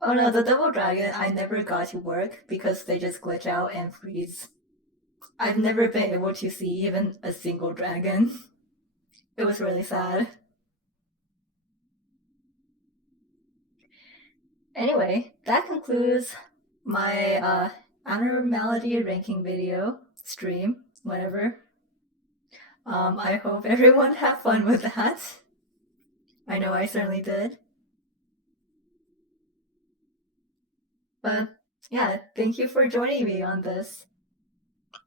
Oh no, the double dragon I never got to work because they just glitch out and freeze. I've never been able to see even a single dragon. It was really sad. Anyway, that concludes my abnormality ranking video, stream, whatever. I hope everyone had fun with that. I know I certainly did. But yeah, thank you for joining me on this.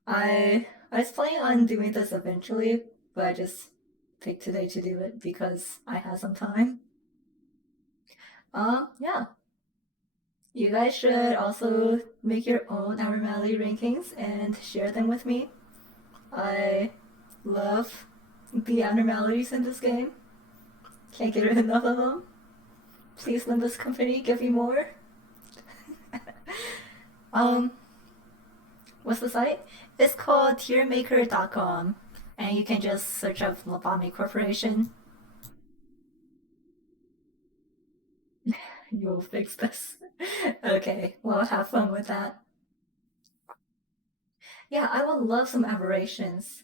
I was planning on doing this eventually, but I just picked today to do it because I had some time. Yeah. You guys should also make your own abnormality rankings and share them with me. I love the abnormalities in this game. Can't get enough of them. Please let this company give me more. What's the site? It's called tiermaker.com, and you can just search up Lobotomy Corporation. You'll fix this. Okay, well, have fun with that. Yeah, I would love some aberrations.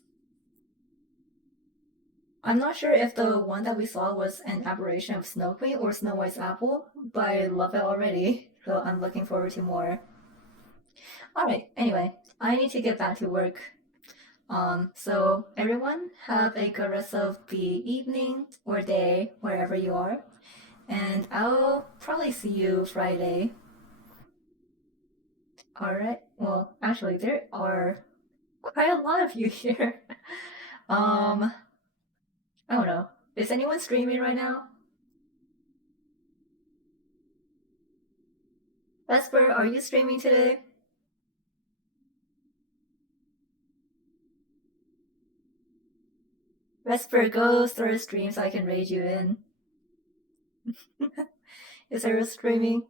I'm not sure if the one that we saw was an aberration of Snow Queen or Snow White's apple, but I love it already, so I'm looking forward to more. Alright, anyway, I need to get back to work. So everyone have a good rest of the evening or day, wherever you are, and I'll probably see you Friday. Alright, well, actually, there are quite a lot of you here. um, I don't know. Is anyone streaming right now? Vesper, are you streaming today? Vesper, go start a stream so I can raid you in. Is there a streaming?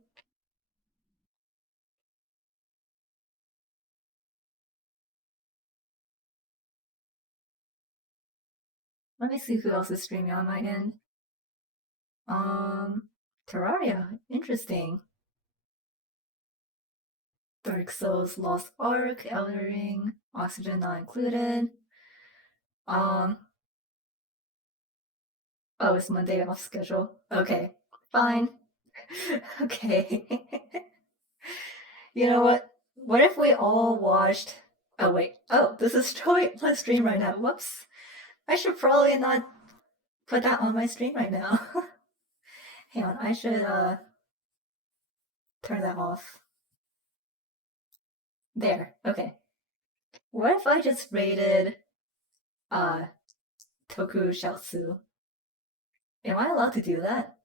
Let me see who else is streaming on my end. Um, Terraria, interesting. Dark Souls, Lost Ark, Elden Ring, Oxygen not included. Um, oh, it's Monday off schedule. Okay, fine. Okay. You know what? What if we all watched? Oh wait. Oh, this is showing my stream right now. Whoops. I should probably not put that on my stream right now. Hang on. I should turn that off. There. Okay. What if I just rated uh Tokusatsu? Am I allowed to do that?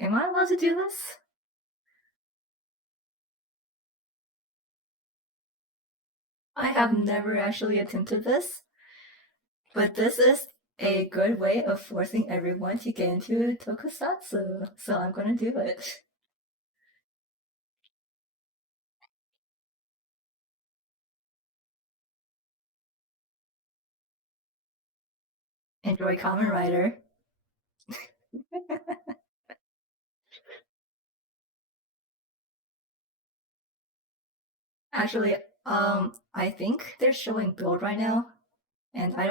Am I allowed to do this? I have never actually attempted this, but this is a good way of forcing everyone to get into Tokusatsu, so I'm gonna do it. Enjoy Kamen Rider. Actually, I think they're showing Build right now, and I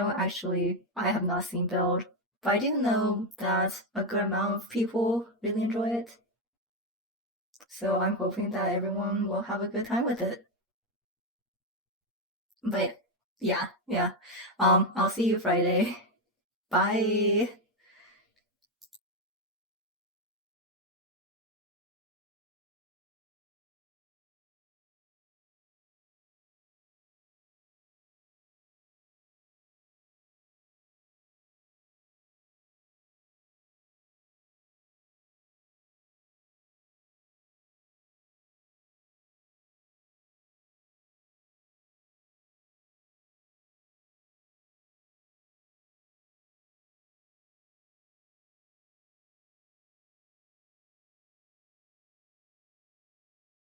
have not seen Build, but I do know that a good amount of people really enjoy it. So I'm hoping that everyone will have a good time with it. But yeah, yeah. I'll see you Friday. Bye.